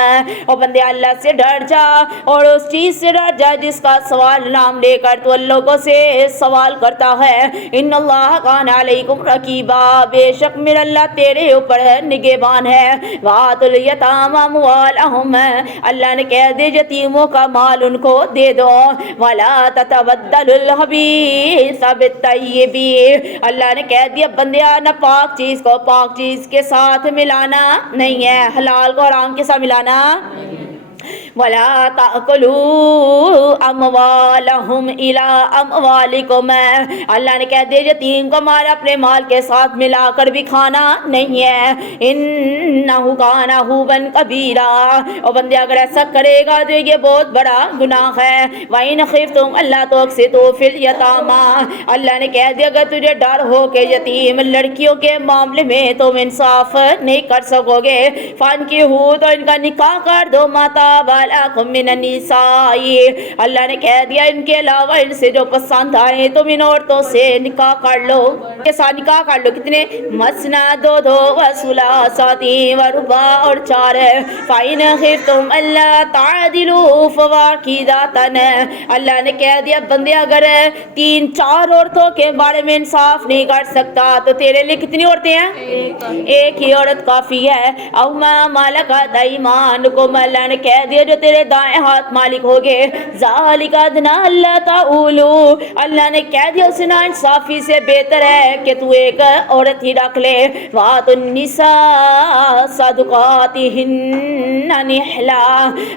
اور بندے اللہ سے ڈر جا اور اس چیز سے ڈر جا جس کا سوال نام لے کر تو لوگوں سے سوال کرتا ہے۔ ان اللہ کان علیکم رقیبا، بے شک میرا اللہ تیرے اوپر نگہبان ہے۔ وآتوا الیتامی اموالہم، اللہ نے کہہ دے یتیموں کا مال ان کو دے دو۔ ولا تتبدلوا الخبیث بالطیب، اللہ نے کہہ دیا بندیا ناپاک چیز کو پاک چیز کے ساتھ ملانا نہیں ہے، حلال کو حرام کے ساتھ ملانا۔ ولا تأکلوا اموالہم الی اموالکم، اللہ نے کہہ دیا یتیم کا مال اپنے مال کے ساتھ ملا کر بھی کھانا نہیں ہے۔ انہ کان حوبا کبیرا، اور بندے اگر ایسا کرے گا تو یہ بہت بڑا گناہ ہے۔ وَإِنْ خِفْتُمْ أَلَّا تُقْسِطُوا فِي الْيَتَامَىٰ، اللہ نے کہہ دیا اگر تجھے ڈر ہو کہ یتیم لڑکیوں کے معاملے میں تم انصاف نہیں کر سکو گے، فانکحوا، تو ان کا نکاح کر دو، ما طاب لکم من النساء، اللہ نے کہہ دیا ان کے علاوہ ان سے جو پسند آئے تم ان عورتوں سے نکاح کر لو، کے ساتھ نکاح کر لو۔ کتنے؟ مثنی، دو دو، وثلاثۃ ورباع، اور چار۔ فإن خفتم ألا تعدلوا فواحدۃ، اللہ نے کہہ دیا بندے اگر تین چار عورتوں کے بارے میں انصاف نہیں کر سکتا تو تیرے لیے کتنی عورتیں ہیں؟ ایک ہی عورت کافی ہے۔ او ما ملکت ایمانکم، اللہ نے کہہ دیا جو تیرے دائیں ہاتھ مالک ہوگے، ذالک ادنی الا تعولوا، اللہ نے کہہ دیا اس ناانصافی سے بہتر ہے کہ تو ایک عورت ہی رکھ لے۔ وآتوا النساء صدقاتہن نحلا،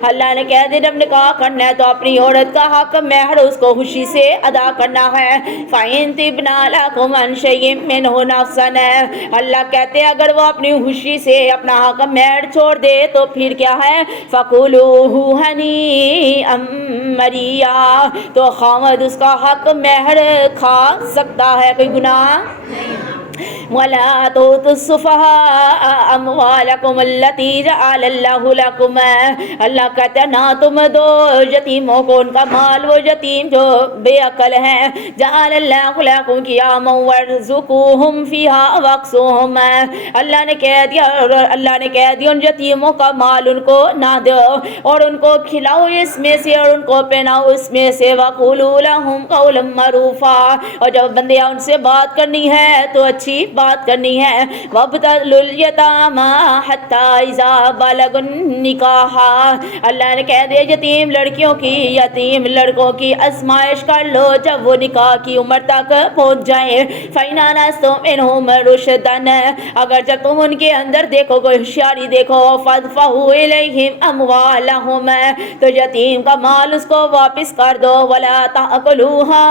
اللہ نے کہہ دیا جب نکاح کرنا ہے تو اپنی عورت کا حق مہر اس کو خوشی سے ادا کرنا ہے۔ فإن طبن لکم عن شیء منہ نفسا، اللہ کہتے ہیں اگر وہ اپنی خوشی سے اپنا حق مہر چھوڑ دے تو پھر کیا ہے؟ فَكُلُوهُ هَنِيئًا مَرِيئًا، تو خاوند اس کا حق مہر کھا سکتا ہے، کوئی گناہ۔ وَلَا تُؤْتُوا السُّفَهَاءَ أَمْوَالَكُمُ الَّتِي جَعَلَ اللَّهُ لَكُمْ، اللہ کہتا ہے نہ تم دو یتیموں کو ان کا مال، وہ یتیم جو بے عقل ہیں، جَعَلَ اللَّهُ لَكُمْ قِيَامًا وَارْزُقُوهُمْ فِيهَا وَاكْسُوهُمْ، اللہ نے کہہ دیا ان یتیموں کا مال ان کو نہ دو اور ان کو کھلاؤ اس میں سے اور ان کو پہناؤ اس میں سے، وَقُولُوا لَهُمْ قَوْلًا مَّعْرُوفًا، اور جب بندے ان سے بات کرنی ہے تو اچھی بات کرنی ہے۔ وَابْتَلُوا الْيَتَامَىٰ حَتَّىٰ إِذَا بَلَغُوا النِّكَاحَ، اللہ نے کہہ دیا یتیم لڑکیوں کی یتیم لڑکوں کی آزمائش کر لو جب وہ نکاح کی عمر تک پہنچ جائیں۔ فَإِنْ آنَسْتُم مِّنْهُمْ رُشْدًا، اگر جب تم ان کے اندر دیکھو کوئی ہوشیاری دیکھو، فَادْفَعُوا إِلَيْهِمْ أَمْوَالَهُمْ، تو یتیم کا مال اس کو واپس کر دو۔ وَلَا تَأْكُلُوهَا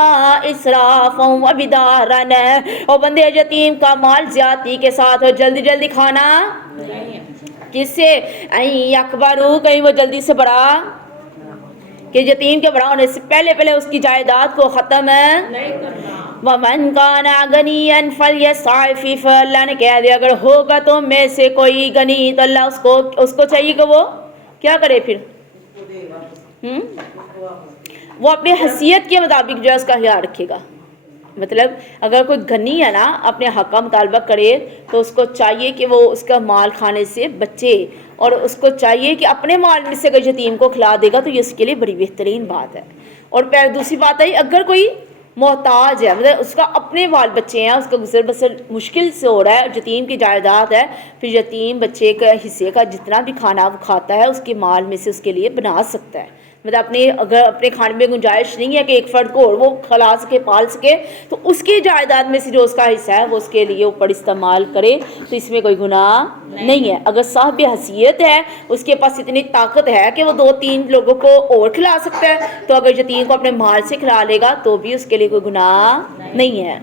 إِسْرَافًا وَبِدَارًا، اور بندے یتیم کا مال زیادتی کے ساتھ اور جلدی جلدی کھانا کس سے؟ این یکبروا، کہیں وہ جلدی سے بڑا، کہ یتیم کے بڑا ہونے سے پہلے اس کی جائیداد کو ختم نہیں کرنا۔ وَمَنْ كَانَ غَنِيًّا فَلْيَسْتَعْفِفْ، اللہ نے کہہ دیا اگر ہوگا تو میں سے کوئی غنی تو اللہ اس کو چاہیے کہ وہ کیا کرے، پھر وہ اپنی حیثیت کے مطابق جو ہے اس کا خیال رکھے گا۔ مطلب اگر کوئی غنی ہے نا اپنے حق کا مطالبہ کرے تو اس کو چاہیے کہ وہ اس کا مال کھانے سے بچے، اور اس کو چاہیے کہ اپنے مال میں سے اگر یتیم کو کھلا دے گا تو یہ اس کے لیے بڑی بہترین بات ہے۔ اور پھر دوسری بات ہے اگر کوئی محتاج ہے، مطلب اس کا اپنے بال بچے ہیں، اس کا گزر بسر مشکل سے ہو رہا ہے، یتیم کی جائیداد ہے، پھر یتیم بچے کا حصے کا جتنا بھی کھانا وہ کھاتا ہے اس کے مال میں سے اس کے لیے بنا سکتا ہے۔ مطلب اگر اپنے کھانے میں گنجائش نہیں ہے کہ ایک فرد کو اور وہ کھلا سکے پال سکے تو اس کی جائیداد میں سے جو اس کا حصہ ہے وہ اس کے لیے اوپر استعمال کرے، تو اس میں کوئی گناہ نہیں ہے۔ اگر صاحب حیثیت ہے، اس کے پاس اتنی طاقت ہے کہ وہ 2-3 لوگوں کو اور کھلا سکتا ہے، تو اگر یتیم کو اپنے مال سے کھلا لے گا تو بھی اس کے لیے کوئی گناہ نہیں ہے۔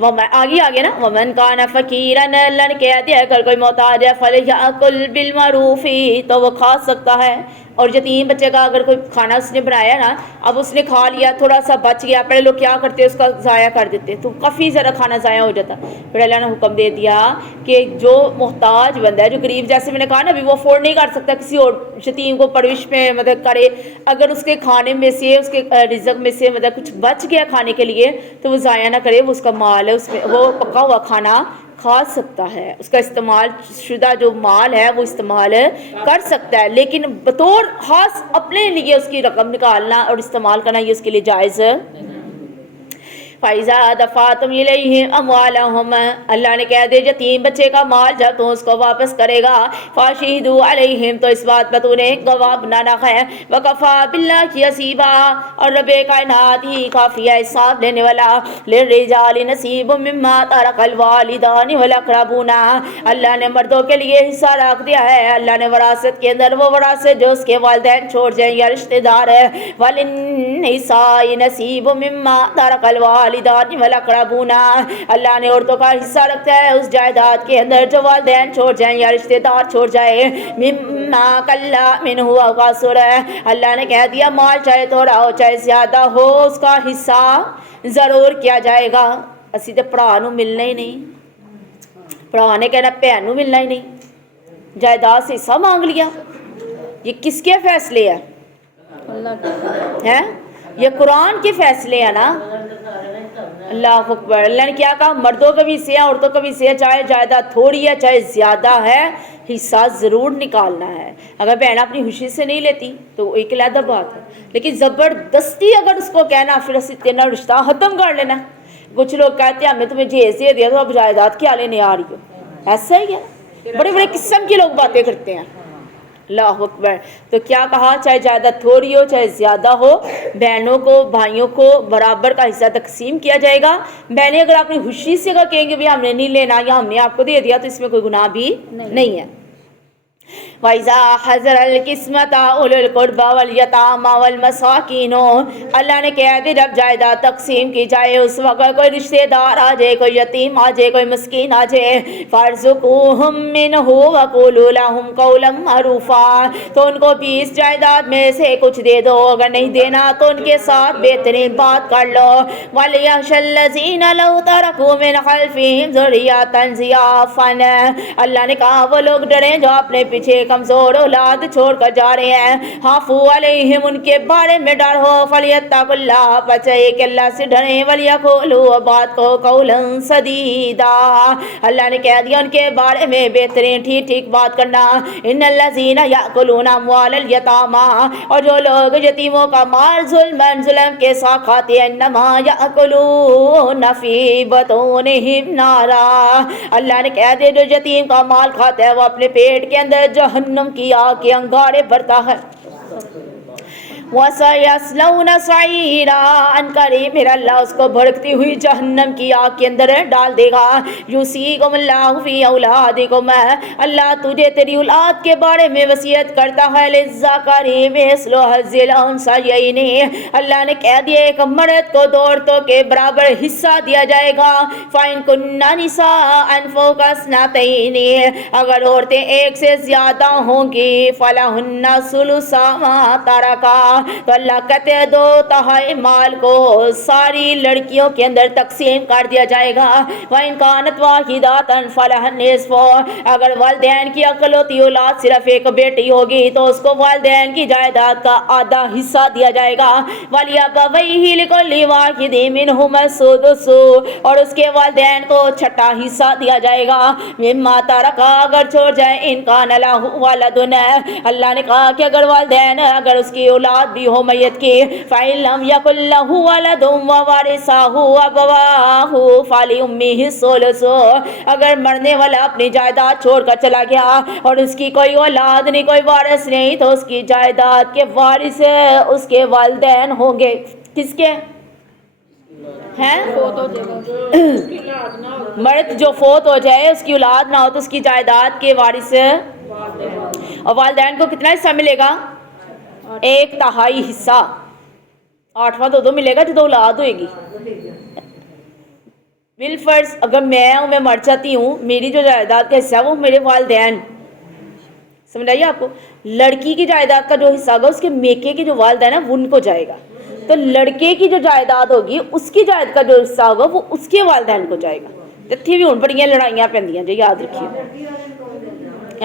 آگے نا ومن کان فقیرن، اللہ نے کہہ دیا اگر کوئی محتاج ہے فلیأکل بالمعروف، تو وہ کھا سکتا ہے۔ اور یتیم بچے کا اگر کوئی کھانا اس نے بنایا نا، اب اس نے کھا لیا، تھوڑا سا بچ گیا، پہلے لوگ کیا کرتے اس کا ضائع کر دیتے، تو کافی زیادہ کھانا ضائع ہو جاتا۔ پھر اللہ نے حکم دے دیا کہ جو محتاج بندہ ہے، جو غریب، جیسے میں نے کہا نا ابھی وہ افورڈ نہیں کر سکتا کسی اور یتیم کو پرورش میں مدد کرے، اگر اس کے کھانے میں سے اس کے رزق میں سے مطلب کچھ بچ گیا کھانے کے لیے تو وہ ضائع نہ کرے، وہ اس کا مال ہے، اس میں وہ پکا ہوا کھانا کھا سکتا ہے، اس کا استعمال شدہ جو مال ہے وہ استعمال کر سکتا ہے، لیکن بطور خاص اپنے لیے اس کی رقم نکالنا اور استعمال کرنا یہ اس کے لیے جائز فَإِذَا دَفَعْتُمْ إِلَيْهِمْ أَمْوَالَهُمْ، اللہ نے کہہ دے یتیم بچے کا مال جب تو اس کو واپس کرے گا، فَاشْهِدُوا عَلَيْهِمْ، تو اس بات پر تو انہیں گواہ بنانا ہے، وَكَفَى بِاللَّهِ حَسِيبًا، اور رب کائنات ہی کافی ہے حساب لینے والا، لِلرِّجَالِ نَصِيبٌ مِّمَّا تَرَكَ الْوَالِدَانِ وَالْأَقْرَبُونَ، اللہ نے مردوں کے لیے حصہ رکھ دیا ہے، اللہ نے وراثت کے اندر وہ وراثت جو اس کے والدین چھوڑ جائیں یا رشتہ دار ہے، وَلِلنِّسَاءِ نَصِيبٌ مِّمَّا تَرَكَ الْوَالِدَانِ وَالْأَقْرَبُونَ، اللہ نے عورتوں کا حصہ رکھتا ہے اس جائیداد کے اندر جو والدین چھوڑ جائیں یا رشتہ دار چھوڑ جائے، مِمَّا قَلَّ مِنْهُ أَوْ كَثُرَ، اللہ نے کہہ دیا مال چاہے تھوڑا ہو چاہے زیادہ ہو اس کا حصہ ضرور کیا جائے گا۔ اسی تے بھرا نوں ملنا ہی نہیں، بھرا نے کہنا بہن نوں ملنا ہی نہیں، جائیداد سے حصہ مانگ لیا، یہ کس کے فیصلے ہیں؟ یہ قرآن کے فیصلے ہیں نا۔ اللہ اکبر، اللہ نے کیا کہا مردوں کا بھی حصہ ہے عورتوں کا بھی حصہ ہے، چاہے جائیداد تھوڑی ہے چاہے زیادہ ہے حصہ ضرور نکالنا ہے۔ اگر بہن اپنی خوشی سے نہیں لیتی تو ایک علیحدہ بات ہے، لیکن زبردستی اگر اس کو کہنا پھر اسی تینا رشتہ ختم کر لینا۔ کچھ لوگ کہتے ہیں ہمیں تمہیں جہیز دے دیا تو اب جائیداد کیا لینے آ رہی ہو، ایسا ہی ہے، بڑے بڑے قسم کی لوگ باتیں کرتے ہیں۔ اللہ اکبر، تو کیا کہا چاہے جائیداد تھوڑی ہو چاہے زیادہ ہو بہنوں کو بھائیوں کو برابر کا حصہ تقسیم کیا جائے گا۔ بہنیں اگر اپنی خوشی سے اگر کہیں گے بھی ہم نے نہیں لینا یا ہم نے آپ کو دے دیا تو اس میں کوئی گناہ بھی نہیں ہے۔ وَإِذَا حَضَرَ الْقِسْمَةَ أُولُو الْقُرْبَى وَالْيَتَامَى وَالْمَسَاكِينُ، اللہ نے کہہ دیا جب جائیداد تقسیم کی جائے اس وقت کوئی رشتہ دار آ جائے، کوئی یتیم آ جائے، کوئی مسکین آ جائے، فَارْزُقُوهُم مِّنْهُ وَقُولُوا لَهُمْ قَوْلًا مَّعْرُوفًا، تو ان کو بھی اس جائیداد میں سے کچھ دے دو، اگر نہیں دینا تو ان کے ساتھ بہترین بات کر لو۔ وَلْيَخْشَ الَّذِينَ لَوْ تَرَكُوا مِنْ خَلْفِهِمْ ذُرِّيَّةً ضِعَافًا، اللہ نے کہا وہ لوگ ڈریں جو اپنے پیچھے کمزور اولاد چھوڑ کر جا رہے ہیں، خافوا علیہم، ان کے بارے میں ڈر ہو، فلیتقوا اللہ، بچائے کہ اللہ سے ڈریں، ولیقولوا، بات کو قولا سدیدا، اللہ نے کہہ دیا ان کے بارے میں بہترین ٹھیک ٹھیک بات کرنا۔ ان الذین یاکلون اموال الیتامی، اور جو لوگ یتیموں کا مال ظلم کے ساتھ کھاتے ہیں، انما یاکلون فی بطونہم نارا، اللہ نے کہہ دیا جو یتیم کا مال کھاتا ہے وہ اپنے پیٹ کے اندر جہنم کی آگ کے انگارے بھرتا ہے۔ وَسَيَصْلَوْنَ سَعِيرًا، ان قریب میرا اللہ اس کو بھڑکتی ہوئی جہنم کی آگ کے اندر ڈال دے گا۔ یوصیکم اللہ فی اولادکم، اللہ تجھے تیری اولاد کے بارے میں وصیت کرتا ہے، للذکر مثل حظ الانثیین، اللہ نے کہہ دیا ایک مرد کو دو عورتوں کے برابر حصہ دیا جائے گا۔ فَإِن كُنَّ نِسَاءً فَوْقَ اثْنَتَيْنِ، اگر عورتیں ایک سے زیادہ ہوں گی، فَلَهُنَّ ثُلُثَ مَا تَرَكَ، تو اللہ کہتے ہیں 2/3 مال کو ساری لڑکیوں کے اندر تقسیم کر دیا جائے گا. وَإِنْ كَانَتْ وَاحِدَةً فَلَهَا النِّصْفُ اگر والدین کی عقل ہوتی اولاد صرف ایک بیٹی ہوگی تو اس کو والدین کی جائیداد کا آدھا حصہ دیا جائے گا. وَلِأَبَوَيْهِ لِكُلِّ وَاحِدٍ مِّنْهُمَا السُّدُسُ اور اس کے والدین کو چھٹا حصہ دیا جائے گا. مما ترکا اگر چھوڑ جائے ان کان لہ ولدن اللہ نے کہا کہ اگر والدین اگر اس کی اولاد بھی ہو میت کی فإن لم يكن له ولد وورثه أبواه فلأمه الثلث اگر مرنے والا اپنی جائیداد چھوڑ کر چلا گیا اور اس کی کوئی اولاد نہیں کوئی وارث نہیں تو اس کی جائیداد کے وارث اس کے والدین ہوں گے. کس کے ہیں؟ مرد جو فوت ہو جائے اس کی اولاد نہ ہو تو اس کی جائیداد کے وارث اور والدین کو کتنا حصہ ملے گا؟ 1/3 حصہ. 8واں تو ملے گا جب اولاد ہوئے گی. بالفرض اگر میں مر جاتی ہوں میری جو جائیداد کا حصہ ہے وہ میرے والدین سمجھ آئیے آپ کو. لڑکی کی جائیداد کا جو حصہ ہوگا اس کے میکے کے جو والدین ہیں ان کو جائے گا. تو لڑکے کی جو جائیداد ہوگی اس کی جائیداد کا جو حصہ ہوگا وہ اس کے والدین کو جائے گا. اتنی بھی ہوں بڑی لڑائیاں پہندیاں جو یاد رکھیے.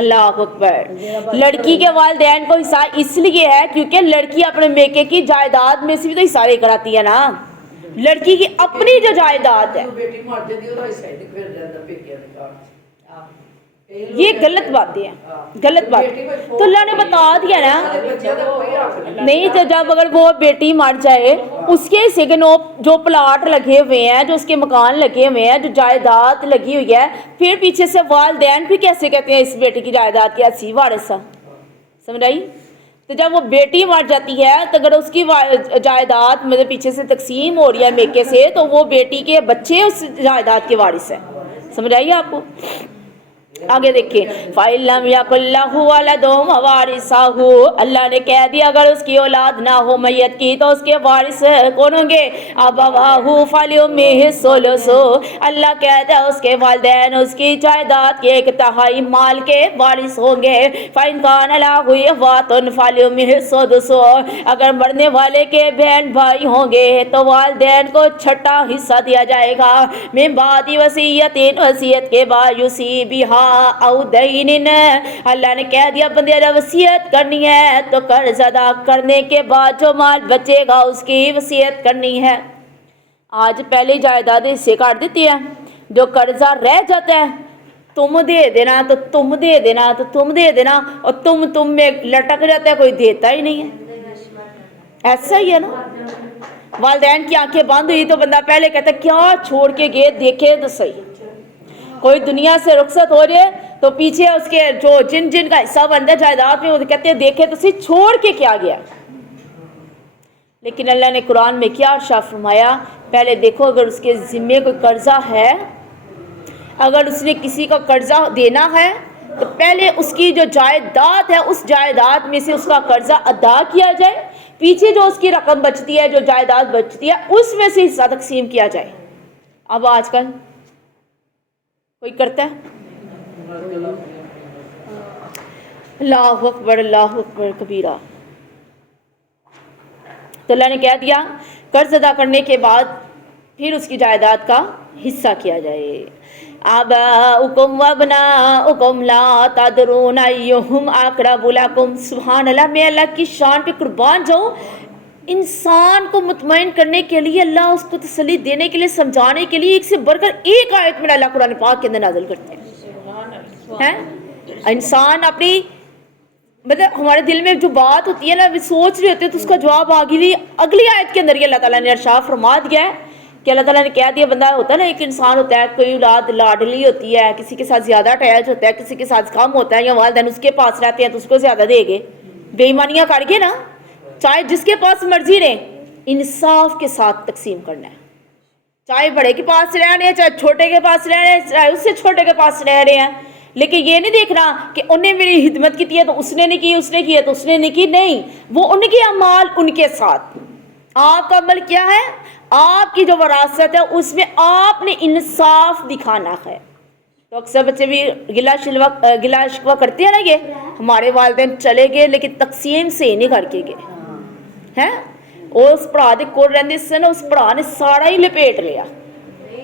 اللہ اکبر. لڑکی کے والدین کو حصہ اس لیے ہے کیونکہ لڑکی اپنے میکے کی جائیداد میں سے بھی تو حصہ لے کر آتی ہے نا. لڑکی کی اپنی جو جائیداد ہے یہ غلط باتیں ہیں غلط بات. تو اللہ نے بتا دیا نا نہیں تو جب اگر وہ بیٹی مر جائے اس کے حصے کے جو پلاٹ لگے ہوئے ہیں جو اس کے مکان لگے ہوئے ہیں جو جائیداد لگی ہوئی ہے پھر پیچھے سے والدین پھر کیسے کہتے ہیں اس بیٹی کی جائیداد کی ایسی وارث سمجھ آئی. تو جب وہ بیٹی مر جاتی ہے تو اگر اس کی جائیداد مطلب پیچھے سے تقسیم ہو رہی ہے میکے سے تو وہ بیٹی کے بچے اس جائیداد کے وارث ہیں. سمجھ آئیے آپ کو. آگے دیکھیں فَإِن لَّمْ يَكُن لَّهُ وَلَدٌ وَوَارِثُهُ اللہ نے کہہ دیا اگر اس کی اولاد نہ ہو میت کی تو اس کے وارث کون ہوں گے؟ أَبَوَاهُ فَلِأُمِّهِ الثُّلُثُ اللہ کہتا ہے اس کے والدین اس کی جائیداد کے 1/3 مال کے وارث ہوں گے. فَإِن كَانَ لَهُ إِخْوَةٌ فَلِأُمِّهِ السُّدُسُ اگر مرنے والے کے بہن بھائی ہوں گے تو والدین کو چھٹا حصہ دیا جائے گا. من بعد وصیت وصیت کے بعد یوصی بہا او دین اللہ نے کہہ دیا بندے اگر وصیت کرنی ہے تو قرض ادا کرنے کے بعد جو مال بچے گا اس کی وصیت کرنی ہے. آج پہلے جائیدادیں حصے کاٹ دیتی ہے جو قرضہ رہ جاتا ہے تم دے دینا تو تم دے دینا تو تم دے دینا اور تم میں لٹک جاتا ہے کوئی دیتا ہی نہیں ہے. ایسا ہی ہے نا. والدین کی آنکھیں بند ہوئی تو بندہ پہلے کہتا ہے کیا چھوڑ کے گئے دیکھے تو صحیح. کوئی دنیا سے رخصت ہو جائے تو پیچھے اس کے جو جن کا حصہ بنتا ہے جائیداد میں وہ کہتے ہیں دیکھے تو صحیح چھوڑ کے کیا گیا. لیکن اللہ نے قرآن میں کیا ارشاد فرمایا پہلے دیکھو اگر اس کے ذمے کوئی قرضہ ہے اگر اس نے کسی کا قرضہ دینا ہے تو پہلے اس کی جو جائیداد ہے اس جائیداد میں سے اس کا قرضہ ادا کیا جائے. پیچھے جو اس کی رقم بچتی ہے جو جائیداد بچتی ہے اس میں سے حصہ تقسیم کیا جائے. اب آج کل کوئی کرتا ہے؟ اللہ اکبر کبیرہ. تو اللہ نے کہہ دیا قرض ادا کرنے کے بعد پھر اس کی جائیداد کا حصہ کیا جائے. آباؤکم وابناؤکم لا تدرون ایہم اقرب لکم. سبحان اللہ. میں اللہ کی شان پہ قربان جاؤں. انسان کو مطمئن کرنے کے لیے اللہ اس کو تسلی دینے کے لیے سمجھانے کے لیے ایک سے بڑھ کر ایک آیت میں اللہ قرآن پاک کے اندر نازل کرتے ہیں. انسان اپنی مطلب ہمارے دل میں جو بات ہوتی ہے نا سوچ رہے ہوتے ہیں تو اس کا جواب اگلی آیت کے اندر یہ اللہ تعالیٰ نے ارشاد فرما دیا ہے کہ اللہ تعالیٰ نے کہہ دیا بندہ ہوتا ہے نا ایک انسان ہوتا ہے کوئی اولاد لاڈلی ہوتی ہے کسی کے ساتھ زیادہ اٹیچ ہوتا ہے کسی کے ساتھ کم ہوتا ہے یا والدین اس کے پاس رہتے ہیں تو اس کو زیادہ دے گے. بے ایمانیاں کر گے نا. چاہے جس کے پاس مرضی رہے انصاف کے ساتھ تقسیم کرنا ہے. چاہے بڑے کے پاس رہ رہے ہیں چاہے چھوٹے کے پاس رہ رہے ہیں چاہے اس سے چھوٹے کے پاس رہ رہے ہیں. لیکن یہ نہیں دیکھنا کہ انہیں میری خدمت کی ہے تو اس نے نہیں کی اس نے کی ہے تو اس نے نہیں کی. نہیں وہ ان کے اعمال ان کے ساتھ. آپ کا عمل کیا ہے آپ کی جو وراثت ہے اس میں آپ نے انصاف دکھانا ہے. تو اکثر بچے بھی گلا شکوہ کرتے ہیں نا یہ ہمارے والدین چلے گئے لیکن تقسیم سے نہیں کر کے گئے ਹੈ। اس ਭਰਾ ਦੇ ਕੋਲ ਰਹਿੰਦੇ ਸਨ, ਉਸ ਭਰਾ ਨੇ ਸਾਰਾ ਹੀ ਲਪੇਟ ਲਿਆ।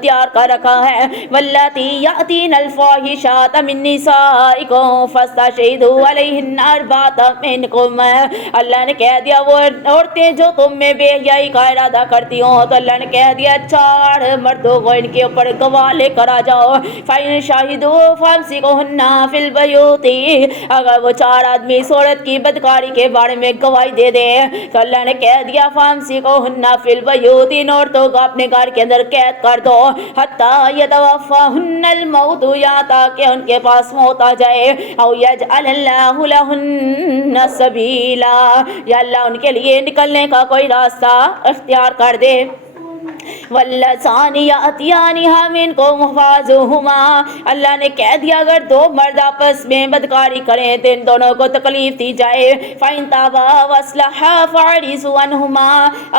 تیار کر رکھا ہے۔ واللاتی یاتین الفاحشات من نسائکم فاستشہدوا علیہن اربعۃ منکم، اللہ نے کہہ دیا وہ عورتیں جو تم میں بے حیائی کا ارادہ کرتی ہوں تو اللہ نے کہہ دیا 4 مردوں کو ان کے اوپر گواہ لے کر آ جاؤ۔ فَإِن شَهِدُوا فَأَمْسِكُوهُنَّ فِي الْبُيُوتِ، اگر وہ 4 آدمی اس عورت کی بدکاری کے بارے میں گواہی دے دیں تو اللہ نے کہہ دیا فَأَمْسِكُوهُنَّ فِي الْبُيُوتِ، ان عورتوں کو اپنے گھر کے اندر قید کر دو حَتَّى يَتَوَفَّاهُنَّ الْمَوْتُ، یا تاکہ ان کے پاس موت آ جائے، او يَجْعَلَ اللَّهُ لَهُنَّ سَبِيلًا، یا اللہ ان کے لیے نکلنے کا کوئی راستہ اختیار کر دے۔ واللذان یاتیانها منکم فاعذوهما، اللہ نے کہہ دیا اگر 2 مرد آپس میں بدکاری کریں تو ان دونوں کو تکلیف دی جائے۔ فإن تابا واصلحا فاعرضوا عنهما،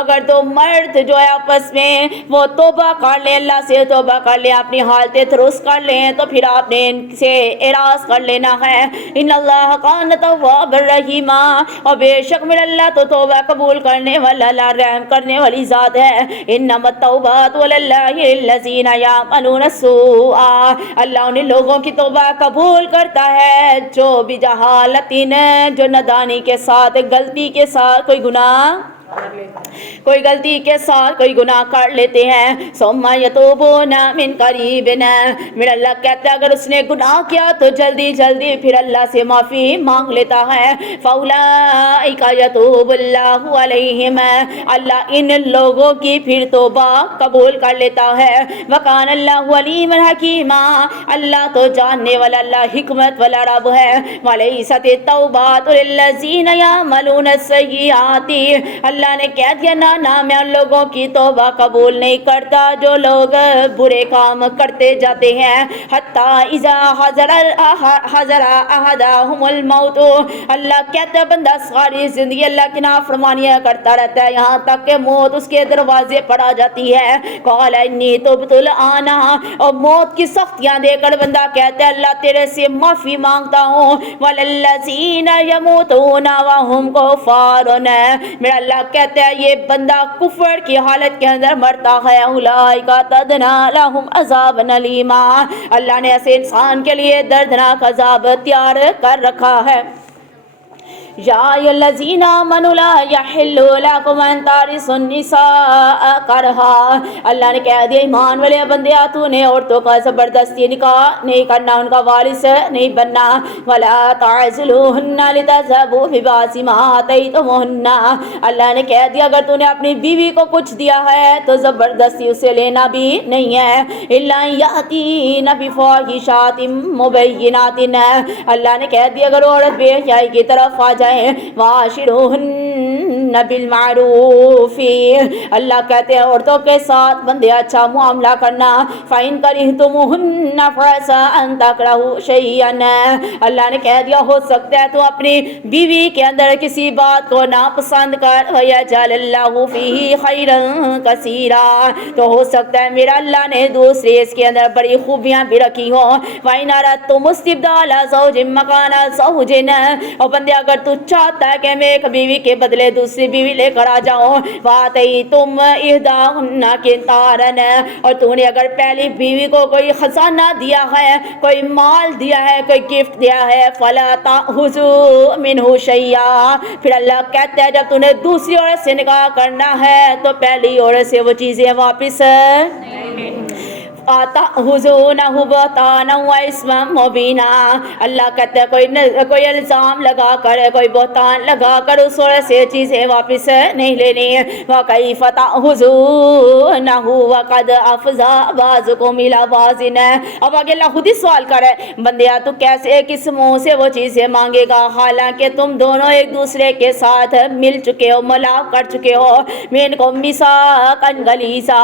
اگر 2 مرد جو ہے آپس میں وہ توبہ کر لیں، اللہ سے توبہ کر لیں، اپنی حالتیں درست کر لیں تو پھر آپ نے ان سے اعراض کر لینا ہے۔ ان اللہ کان توابا رحیما، اور بے شک میرا اللہ تو توبہ قبول کرنے والا، رحم کرنے والی ذات ہے۔ انما التوبات للہ الذین یعملون السوء، اللہ ان لوگوں کی توبہ قبول کرتا ہے جو بجہالت، جو نادانی کے ساتھ، غلطی کے ساتھ کوئی غلطی کے ساتھ کوئی گناہ کر لیتے ہیں۔ ثم یتوبون من قریب، میرا اللہ کہتا ہے اگر اس نے گناہ کیا تو جلدی جلدی پھر اللہ سے معافی مانگ لیتا ہے۔ فاولئک یتوب اللہ علیہم، اللہ ان لوگوں کی پھر توبہ قبول کر لیتا ہے۔ وکان اللہ علیما حکیما، اللہ تو جاننے والا، اللہ حکمت والا رب ہے۔ ولیست التوبات للذین یعملون السیئات، اللہ نے کہہ دیا نہ میں ان لوگوں کی توبہ قبول نہیں کرتا جو لوگ برے کام کرتے جاتے ہیں۔ حتی اذا حضر احدہم الموت، اللہ کہتا ہے بندہ ساری زندگی اللہ کی نافرمانیاں کرتا رہتا ہے یہاں تک کہ موت اس کے دروازے پر آ جاتی ہے۔ قال انی تبت الآن، اور موت کی سختیاں دے کر بندہ کہتا ہے اللہ تیرے سے معافی مانگتا ہوں۔ وللذین یموتون وہم کفار، میرا اللہ کہتا ہے یہ بندہ کفر کی حالت کے اندر مرتا ہے۔ اولئک اعتدنا لهم عذابا الیما، اللہ نے ایسے انسان کے لیے دردناک عذاب تیار کر رکھا ہے۔ یا الذین آمنوا لا یحل لکم ان ترثوا النساء کرہا، اللہ نے کہہ دیا ایمان والے بندیا تو نے عورتوں کا زبردستی نکاح نہیں کرنا، ان کا وارث نہیں بننا۔ ولا تعضلوہن لتذهبوا ببعض ما آتیتموہن، اللہ نے کہہ دیا اگر تو نے اپنی بیوی کو کچھ دیا ہے تو زبردستی اسے لینا بھی نہیں ہے۔ الا یاتین بفاحشات مبینات، اللہ نے کہہ دیا اگر عورت بے حیائی کی طرف آ جائے وَعَاشِرُوهُنَّ بِالْمَعْرُوفِ، اللہ کہتے ہیں عورتوں کے ساتھ بندے اچھا معاملہ کرنا۔ فَإِن كَرِهْتُمُوهُنَّ فَعَسَىٰ أَن تَكْرَهُوا شَيْئًا، اللہ نے کہہ دیا ہو سکتا ہے تو اپنی بیوی کے اندر کسی بات کو ناپسند کر وَيَجْعَلِ اللَّهُ فِيهِ خَيْرًا كَثِيرًا، تو ہو سکتا ہے میرا اللہ نے دوسری اس کے اندر بڑی خوبیاں بھی رکھی ہوں۔ وَإِنْ أَرَدتُّمُ اسْتِبْدَالَ زَوْجٍ مَّكَانَ زَوْجٍ، اور بندے اگر تو چاہتا ہے کہ میں ایک بیوی کے بدلے دوسری بیوی لے کر آ جاؤں، وَآتَيْتُمْ إِحْدَاهُنَّ قِنطَارًا، اور تو نے اگر پہلی بیوی کو کوئی خزانہ دیا ہے، کوئی مال دیا ہے، کوئی گفٹ دیا ہے، فَلَا تَأْخُذُوا مِنْهُ شَيْئًا، پھر اللہ کہتا ہے جب تو نے دوسری عورت سے نکاح کرنا ہے تو پہلی عورت سے وہ چیزیں واپس تأخذونہ بہتانا واسما مبینا، اللہ کہتا ہے کوئی الزام لگا کر، کوئی بہتان لگا کر اس عورت سے چیزیں واپس نہیں لینی۔ وکیف تأخذونہ وقد افضى بعضکم الی بعض، اب آگے اللہ خود ہی سوال کرے بندیا تو کیسے کس منہ سے وہ چیزیں مانگے گا حالانکہ تم دونوں ایک دوسرے کے ساتھ مل چکے ہو، ملاق کر چکے ہو۔ منکم میثاقا غلیظا،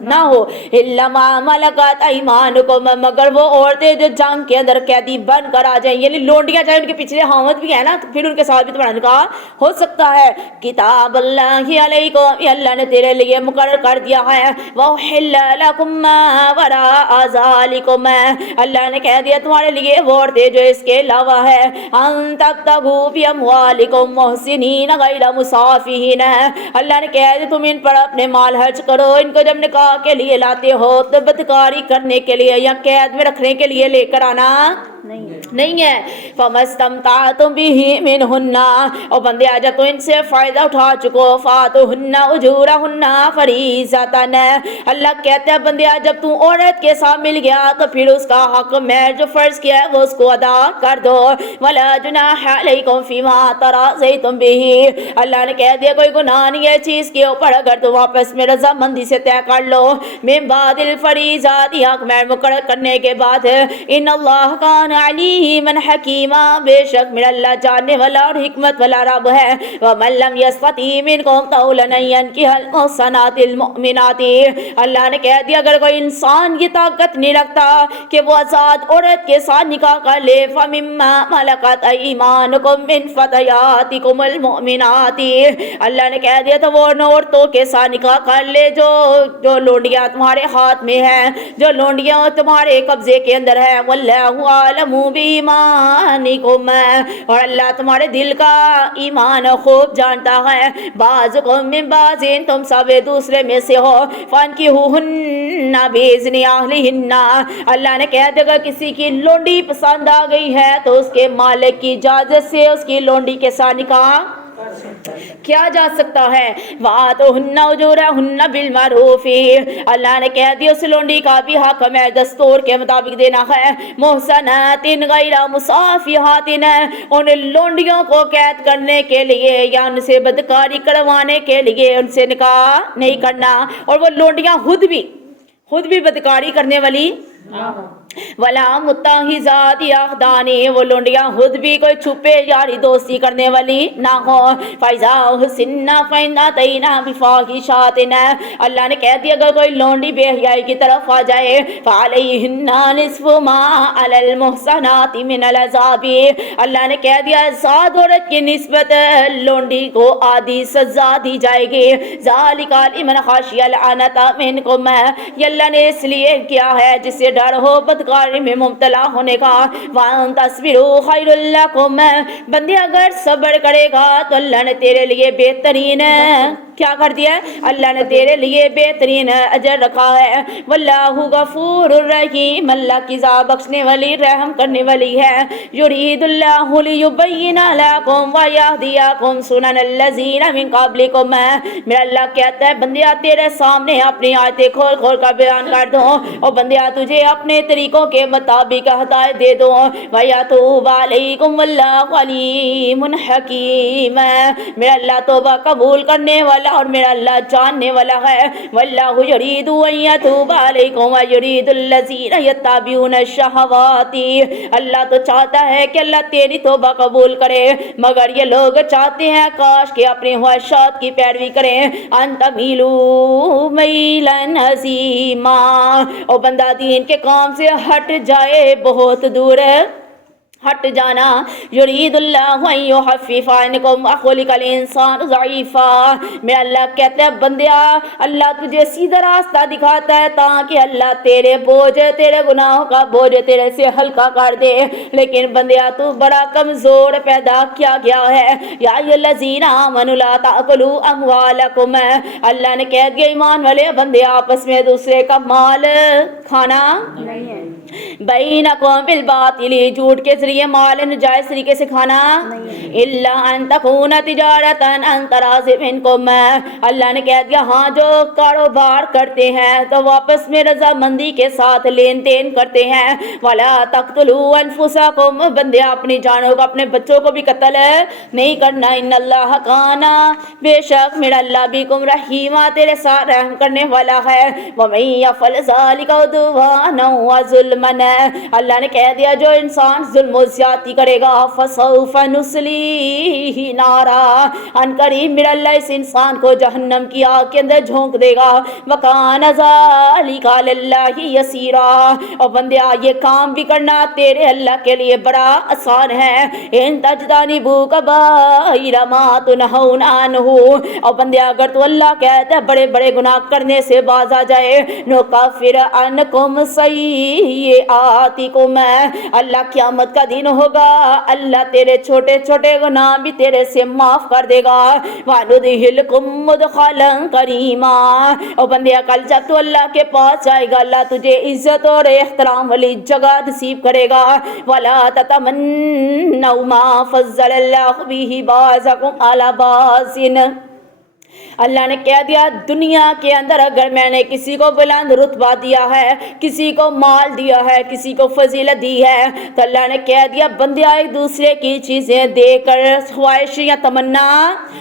نہ ہو، الا ما ملکت ایمانکم، مگر وہ عورتیں جو جنگ کے اندر قیدی بن کر آ جائیں، یعنی لونڈیاں چاہے ان کے پچھلے خاوند بھی ہے نا تو پھر ان کے ساتھ بھی تمہارا نکاح ہو سکتا ہے۔ کتاب اللہ علیکم، یہ اللہ نے تیرے لیے مقرر کر دیا ہے۔ وَأُحِلَّ لَكُم مَّا وَرَاءَ ذَلِكُمْ، اللہ نے کہہ دیا تمہارے لیے وہ عورتیں جو اس کے علاوہ ہے، ان تبتغوا بِأَمْوَالِكُمْ مُحْسِنِينَ غَيْرَ مُسَافِحِينَ، اللہ نے کہہ دیا تم ان پر اپنے مال خرچ کرو، ان کو جب نکاح کے لیے لاتے ہو تو بدکاری کرنے کے لیے یا قید میں رکھنے کے لیے لے کر آنا نہیں ہے۔ فَمَسْتَمْتَعْتُمْ بِهِ مِنْهُنَّ، اور بندے آجا تو ان سے فائدہ اٹھا چکو، فَآتُوهُنَّ أُجُورَهُنَّ فَرِيضَةً، اللہ کہتا ہے بندے جب تو عورت کے ساتھ مل گیا تو پھر اس کا حق مہر جو فرض کیا ہے وہ اس کو ادا کر دو۔ وَلَا جُنَاحَ عَلَيْكُمْ فِيمَا تَرَاضَيْتُمْ بِهِ، اللہ نے کہہ دیا کوئی گناہ نہیں ہے چیز کے اوپر اگر تم واپس میں رضامندی سے طے کر لو، من بعد الفریضات، حق مہر مقرر کرنے کے بعد، ان اللہ کان علیما حکیما، بے شک میرا اللہ جاننے والا اور حکمت والا رب ہے۔ ومن لم یستطع منکم طولا ان ينکح المحصنات المؤمنات، اللہ نے کہہ دیا اگر کوئی انسان یہ طاقت نہیں رکھتا کہ وہ آزاد عورت کے ساتھ نکاح کر لے، فمما ملکت ایمانکم من فتیاتکم المؤمنات، اللہ نے کہہ دیا تو وہ ان عورتوں کے ساتھ نکاح کر لے جو لونڈیاں تمہارے ہاتھ میں ہیں، جو لونڈیاں تمہارے قبضے کے اندر ہے۔ واللہ عالم بایمانکم، اور اللہ تمہارے دل کا ایمان خوب جانتا ہے۔ بعضکم من بعض، تم سب دوسرے میں سے ہو۔ فانکحوہن باذن اہلہن، اللہ نے کہہ دیا اگر کسی کی لونڈی پسند آ گئی ہے تو اس کے مالک کی اجازت سے اس کی لونڈی کے ساتھ نکاح کیا جا سکتا ہے۔ وَآتُوهُنَّ أُجُورَهُنَّ بِالْمَعْرُوفِ، اللہ نے کہہ دیا اس لونڈی کا بھی حق ہمیں دستور کے مطابق دینا ہے۔ محصنات غیر مصافحات، ان لونڈیوں کو قید کرنے کے لیے یا ان سے بدکاری کروانے کے لیے ان سے نکاح نہیں کرنا، اور وہ لونڈیاں خود بھی بدکاری کرنے والی ولا متخذات اخدان، وہ لونڈیاں خود بھی کوئی چھپے یاری دوستی کرنے والی نہ ہو۔ فاذا احسن فإن أتينا بفاحشات، اللہ نے کہہ دیا اگر کوئی لونڈی بے حیائی کی طرف آ جائے، فعليهن نصف ما على المحصنات من العذاب، اللہ نے کہہ دیا آزاد عورت کی نسبت لونڈی کو آدھی سزا دی جائے گی۔ ذالک لمن خشی العنت منکم، یہ اللہ نے اس لیے کیا ہے جسے ڈر ہو بدکاری میں مبتلا ہونے کا۔ وَأَن تَصْبِرُوا خَيْرٌ لَكُمْ، بندے اگر صبر کرے گا تو اللہ نے تیرے لیے بہترین کیا کر دیا ہے، اللہ نے تیرے لیے بہترین اجر رکھا ہے۔ واللہ غفور الرحیم، اللہ کی ذات بخشنے والی رحم کرنے والی ہے۔ یرید اللہ لیبین لکم ویہدیکم سنن الذین من قبلکم، میرا اللہ کہتا ہے بندیا تیرے سامنے اپنی آیتیں کھول کھول کر بیان کر دو، اور بندیا تجھے اپنے طریقوں کے مطابق ہدایت دے دو۔ وَيَتُوبَ عَلَيْكُمْ وَاللَّهُ عَلِيمٌ حَكِيمٌ، میرا اللہ توبہ قبول کرنے والا اور میرا اللہ جاننے والا ہے۔ وَاللَّهُ يُرِيدُ أَن يَتُوبَ عَلَيْكُمْ وَيُرِيدُ الَّذِينَ يَتَّبِعُونَ الشَّهَوَاتِ، اللہ تو چاہتا ہے کہ اللہ تیری توبہ قبول کرے، مگر یہ لوگ چاہتے ہیں کاش کہ اپنی خواہشات کی پیروی کریں۔ أَن تَمِيلُوا مَيْلًا عَظِيمًا، اور بندہ دین کے کام سے ہٹ جائے بہت دور ہٹ جانا۔ یرید اللہ ان یخفف عنکم وخلق الانسان ضعیفا، میرا اللہ کہتا ہے بندیا اللہ تجھے سیدھا راستہ دکھاتا ہے تاکہ اللہ تیرے گناہوں کا بوجھ تیرے سے ہلکا کر دے، لیکن بندیا تو بڑا کمزور پیدا کیا گیا ہے۔ یا ایھا الذین آمنوا لا تأکلوا اموالکم، اللہ نے کہہ دیا ایمان والے بندے آپس میں دوسرے کا مال کھانا نہیں ہے، بینکم بالباطل، جھوٹ کے ذریعے مال نجائز طریقے سے کھانا الا ان تکون تجارتا عن تراض منکم، اللہ نے کہہ دیا ہاں جو کاروبار کرتے ہیں تو واپس میں رضامندی کے ساتھ لین دین کرتے ہیں۔ ولا تقتلوا انفسکم، بندے اپنی جانوں کو اپنے بچوں کو بھی قتل نہیں کرنا۔ ان اللہ کان، بے شک میرا اللہ بکم رحیما، تیرے ساتھ رحم کرنے والا ہے۔ ومن یفعل ذلک عدوانا وظلما، اللہ نے کہہ دیا جو انسان ظلم وہ زیادتی کرے گا فسوف نصلیہ نارا، ان قریب میرا اللہ اس انسان کو جہنم کی آگ کے اندر جھونک دے گا، وکان ذالک علی اللہ یسیرا، اور بندیا یہ کام بھی کرنا تیرے اللہ کے لیے بڑا آسان ہے، ان تجتنبوا کبائر ما تنہون عنہ، اور بندیا اگر تو اللہ کہتا ہے بڑے بڑے گناہ کرنے سے باز آ جائے، نکفر عنکم سیئاتکم، اللہ قیامت کا دن ہوگا اللہ تیرے چھوٹے چھوٹے گناہ بھی تیرے سے معاف کر دے گا، وَنُدْخِلْكُم مُدْخَلًا کریما، اور بندیا کل جب تو اللہ کے پاس جائے گا اللہ تجھے عزت اور احترام والی جگہ نصیب کرے گا، وَلَا تَتَمَنَّوْا مَا فَضَّلَ اللَّهُ بِهِ بَعْضَكُمْ عَلَى بَعْضٍ، اللہ نے کہہ دیا دنیا کے اندر اگر میں نے کسی کو بلند رتبہ دیا ہے، کسی کو مال دیا ہے، کسی کو فضیلت دی ہے، تو اللہ نے کہہ دیا بندیا ایک دوسرے کی چیزیں دے کر خواہش یا تمنا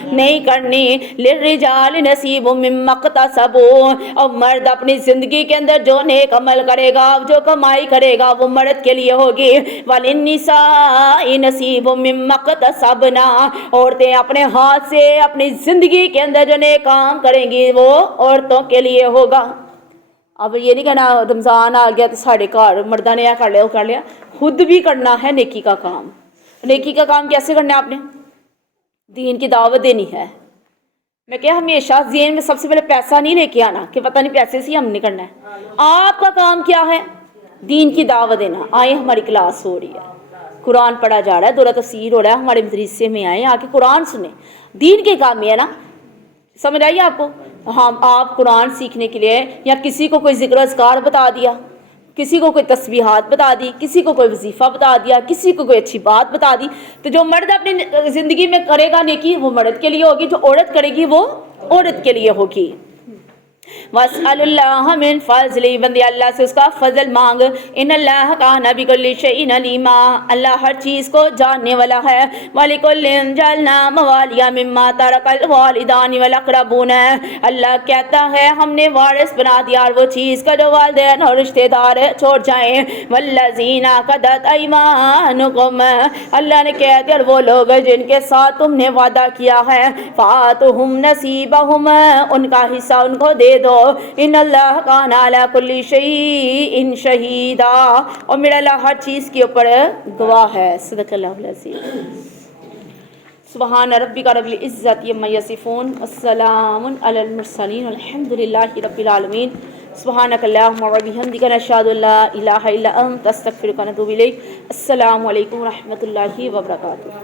نہیں کرنی، للرجال نصیب مما اکتسبوا، اور مرد اپنی زندگی کے اندر جو نیک عمل کرے گا، جو کمائی کرے گا وہ مرد کے لیے ہوگی، وللنساء نصیب مما اکتسبنا، عورتیں اپنے ہاتھ سے اپنی زندگی کے اندر جو نیک کام کریں گی وہ عورتوں کے لیے ہوگا۔ اب یہ نہیں کہنا رمضان آ گیا تو ساڑھے گھر مردہ نے کر لیا وہ کر لیا، خود بھی کرنا ہے نیکی کا کام۔ نیکی کا کام کیسے کرنا ہے؟ آپ نے دین کی دعوت دینی ہے۔ میں کیا ہمیشہ ذہن میں سب سے پہلے پیسہ نہیں لے کے آنا کہ پتہ نہیں پیسے سے ہی ہم نہیں کرنا ہے، آپ کا کام کیا ہے؟ دین کی دعوت دینا۔ آئے ہماری کلاس ہو رہی ہے، قرآن پڑھا جا رہا ہے، دورہ تفسیر ہو رہا ہے، ہمارے مدرسے میں آئے آ کے قرآن سنیں، دین کے کام میں ہے نا، سمجھ آئیے آپ کو؟ ہاں آپ قرآن سیکھنے کے لیے یا کسی کو کوئی ذکر اذکار بتا دیا، کسی کو کوئی تسبیحات بتا دی، کسی کو کوئی وظیفہ بتا دیا، کسی کو کوئی اچھی بات بتا دی، تو جو مرد اپنی زندگی میں کرے گا نیکی وہ مرد کے لیے ہوگی، جو عورت کرے گی وہ عورت کے لیے ہوگی۔ وَاسْأَلُ اللَّهَ مِن فَضْلِهِ، بندے اللہ سے اس کا فضل مانگ، ان اللہ کان بِكُلِّ شَيْءٍ عَلِیمًا، اللہ ہر چیز کو جاننے والا ہے، وَلِكُلٍّ جَعَلْنَا مَوَالِيَ مِمَّا تَرَكَ الْوَالِدَانِ وَالْأَقْرَبُونَ، اللہ کہتا ہے ہم نے وارث بنا دیا وہ چیز کا جو والدین اور رشتہ دار چھوڑ جائیں، وَالَّذِينَ عَقَدَتْ أَيْمَانُكُمْ، اللہ نے کہہ دیا اور وہ لوگ جن کے ساتھ تم نے وعدہ کیا ہے، فَآتُوهُمْ نَصِيبَهُمْ، ان کا حصہ ان کو دے دو، ان اللہ کان علی کل شیء شہیدا، اور میرا اللہ ہر چیز کے اوپر گواہ ہے۔ صدق اللہ العظیم۔ سبحان ربک رب العزت عما یصفون، والسلام علی المرسلین، والحمد للہ رب العالمین۔ سبحانک اللہم وبحمدک، نشہد ان لا الہ الا انت، نستغفرک ونتوب الیک۔ السلام علیکم ورحمۃ اللہ وبرکاتہ۔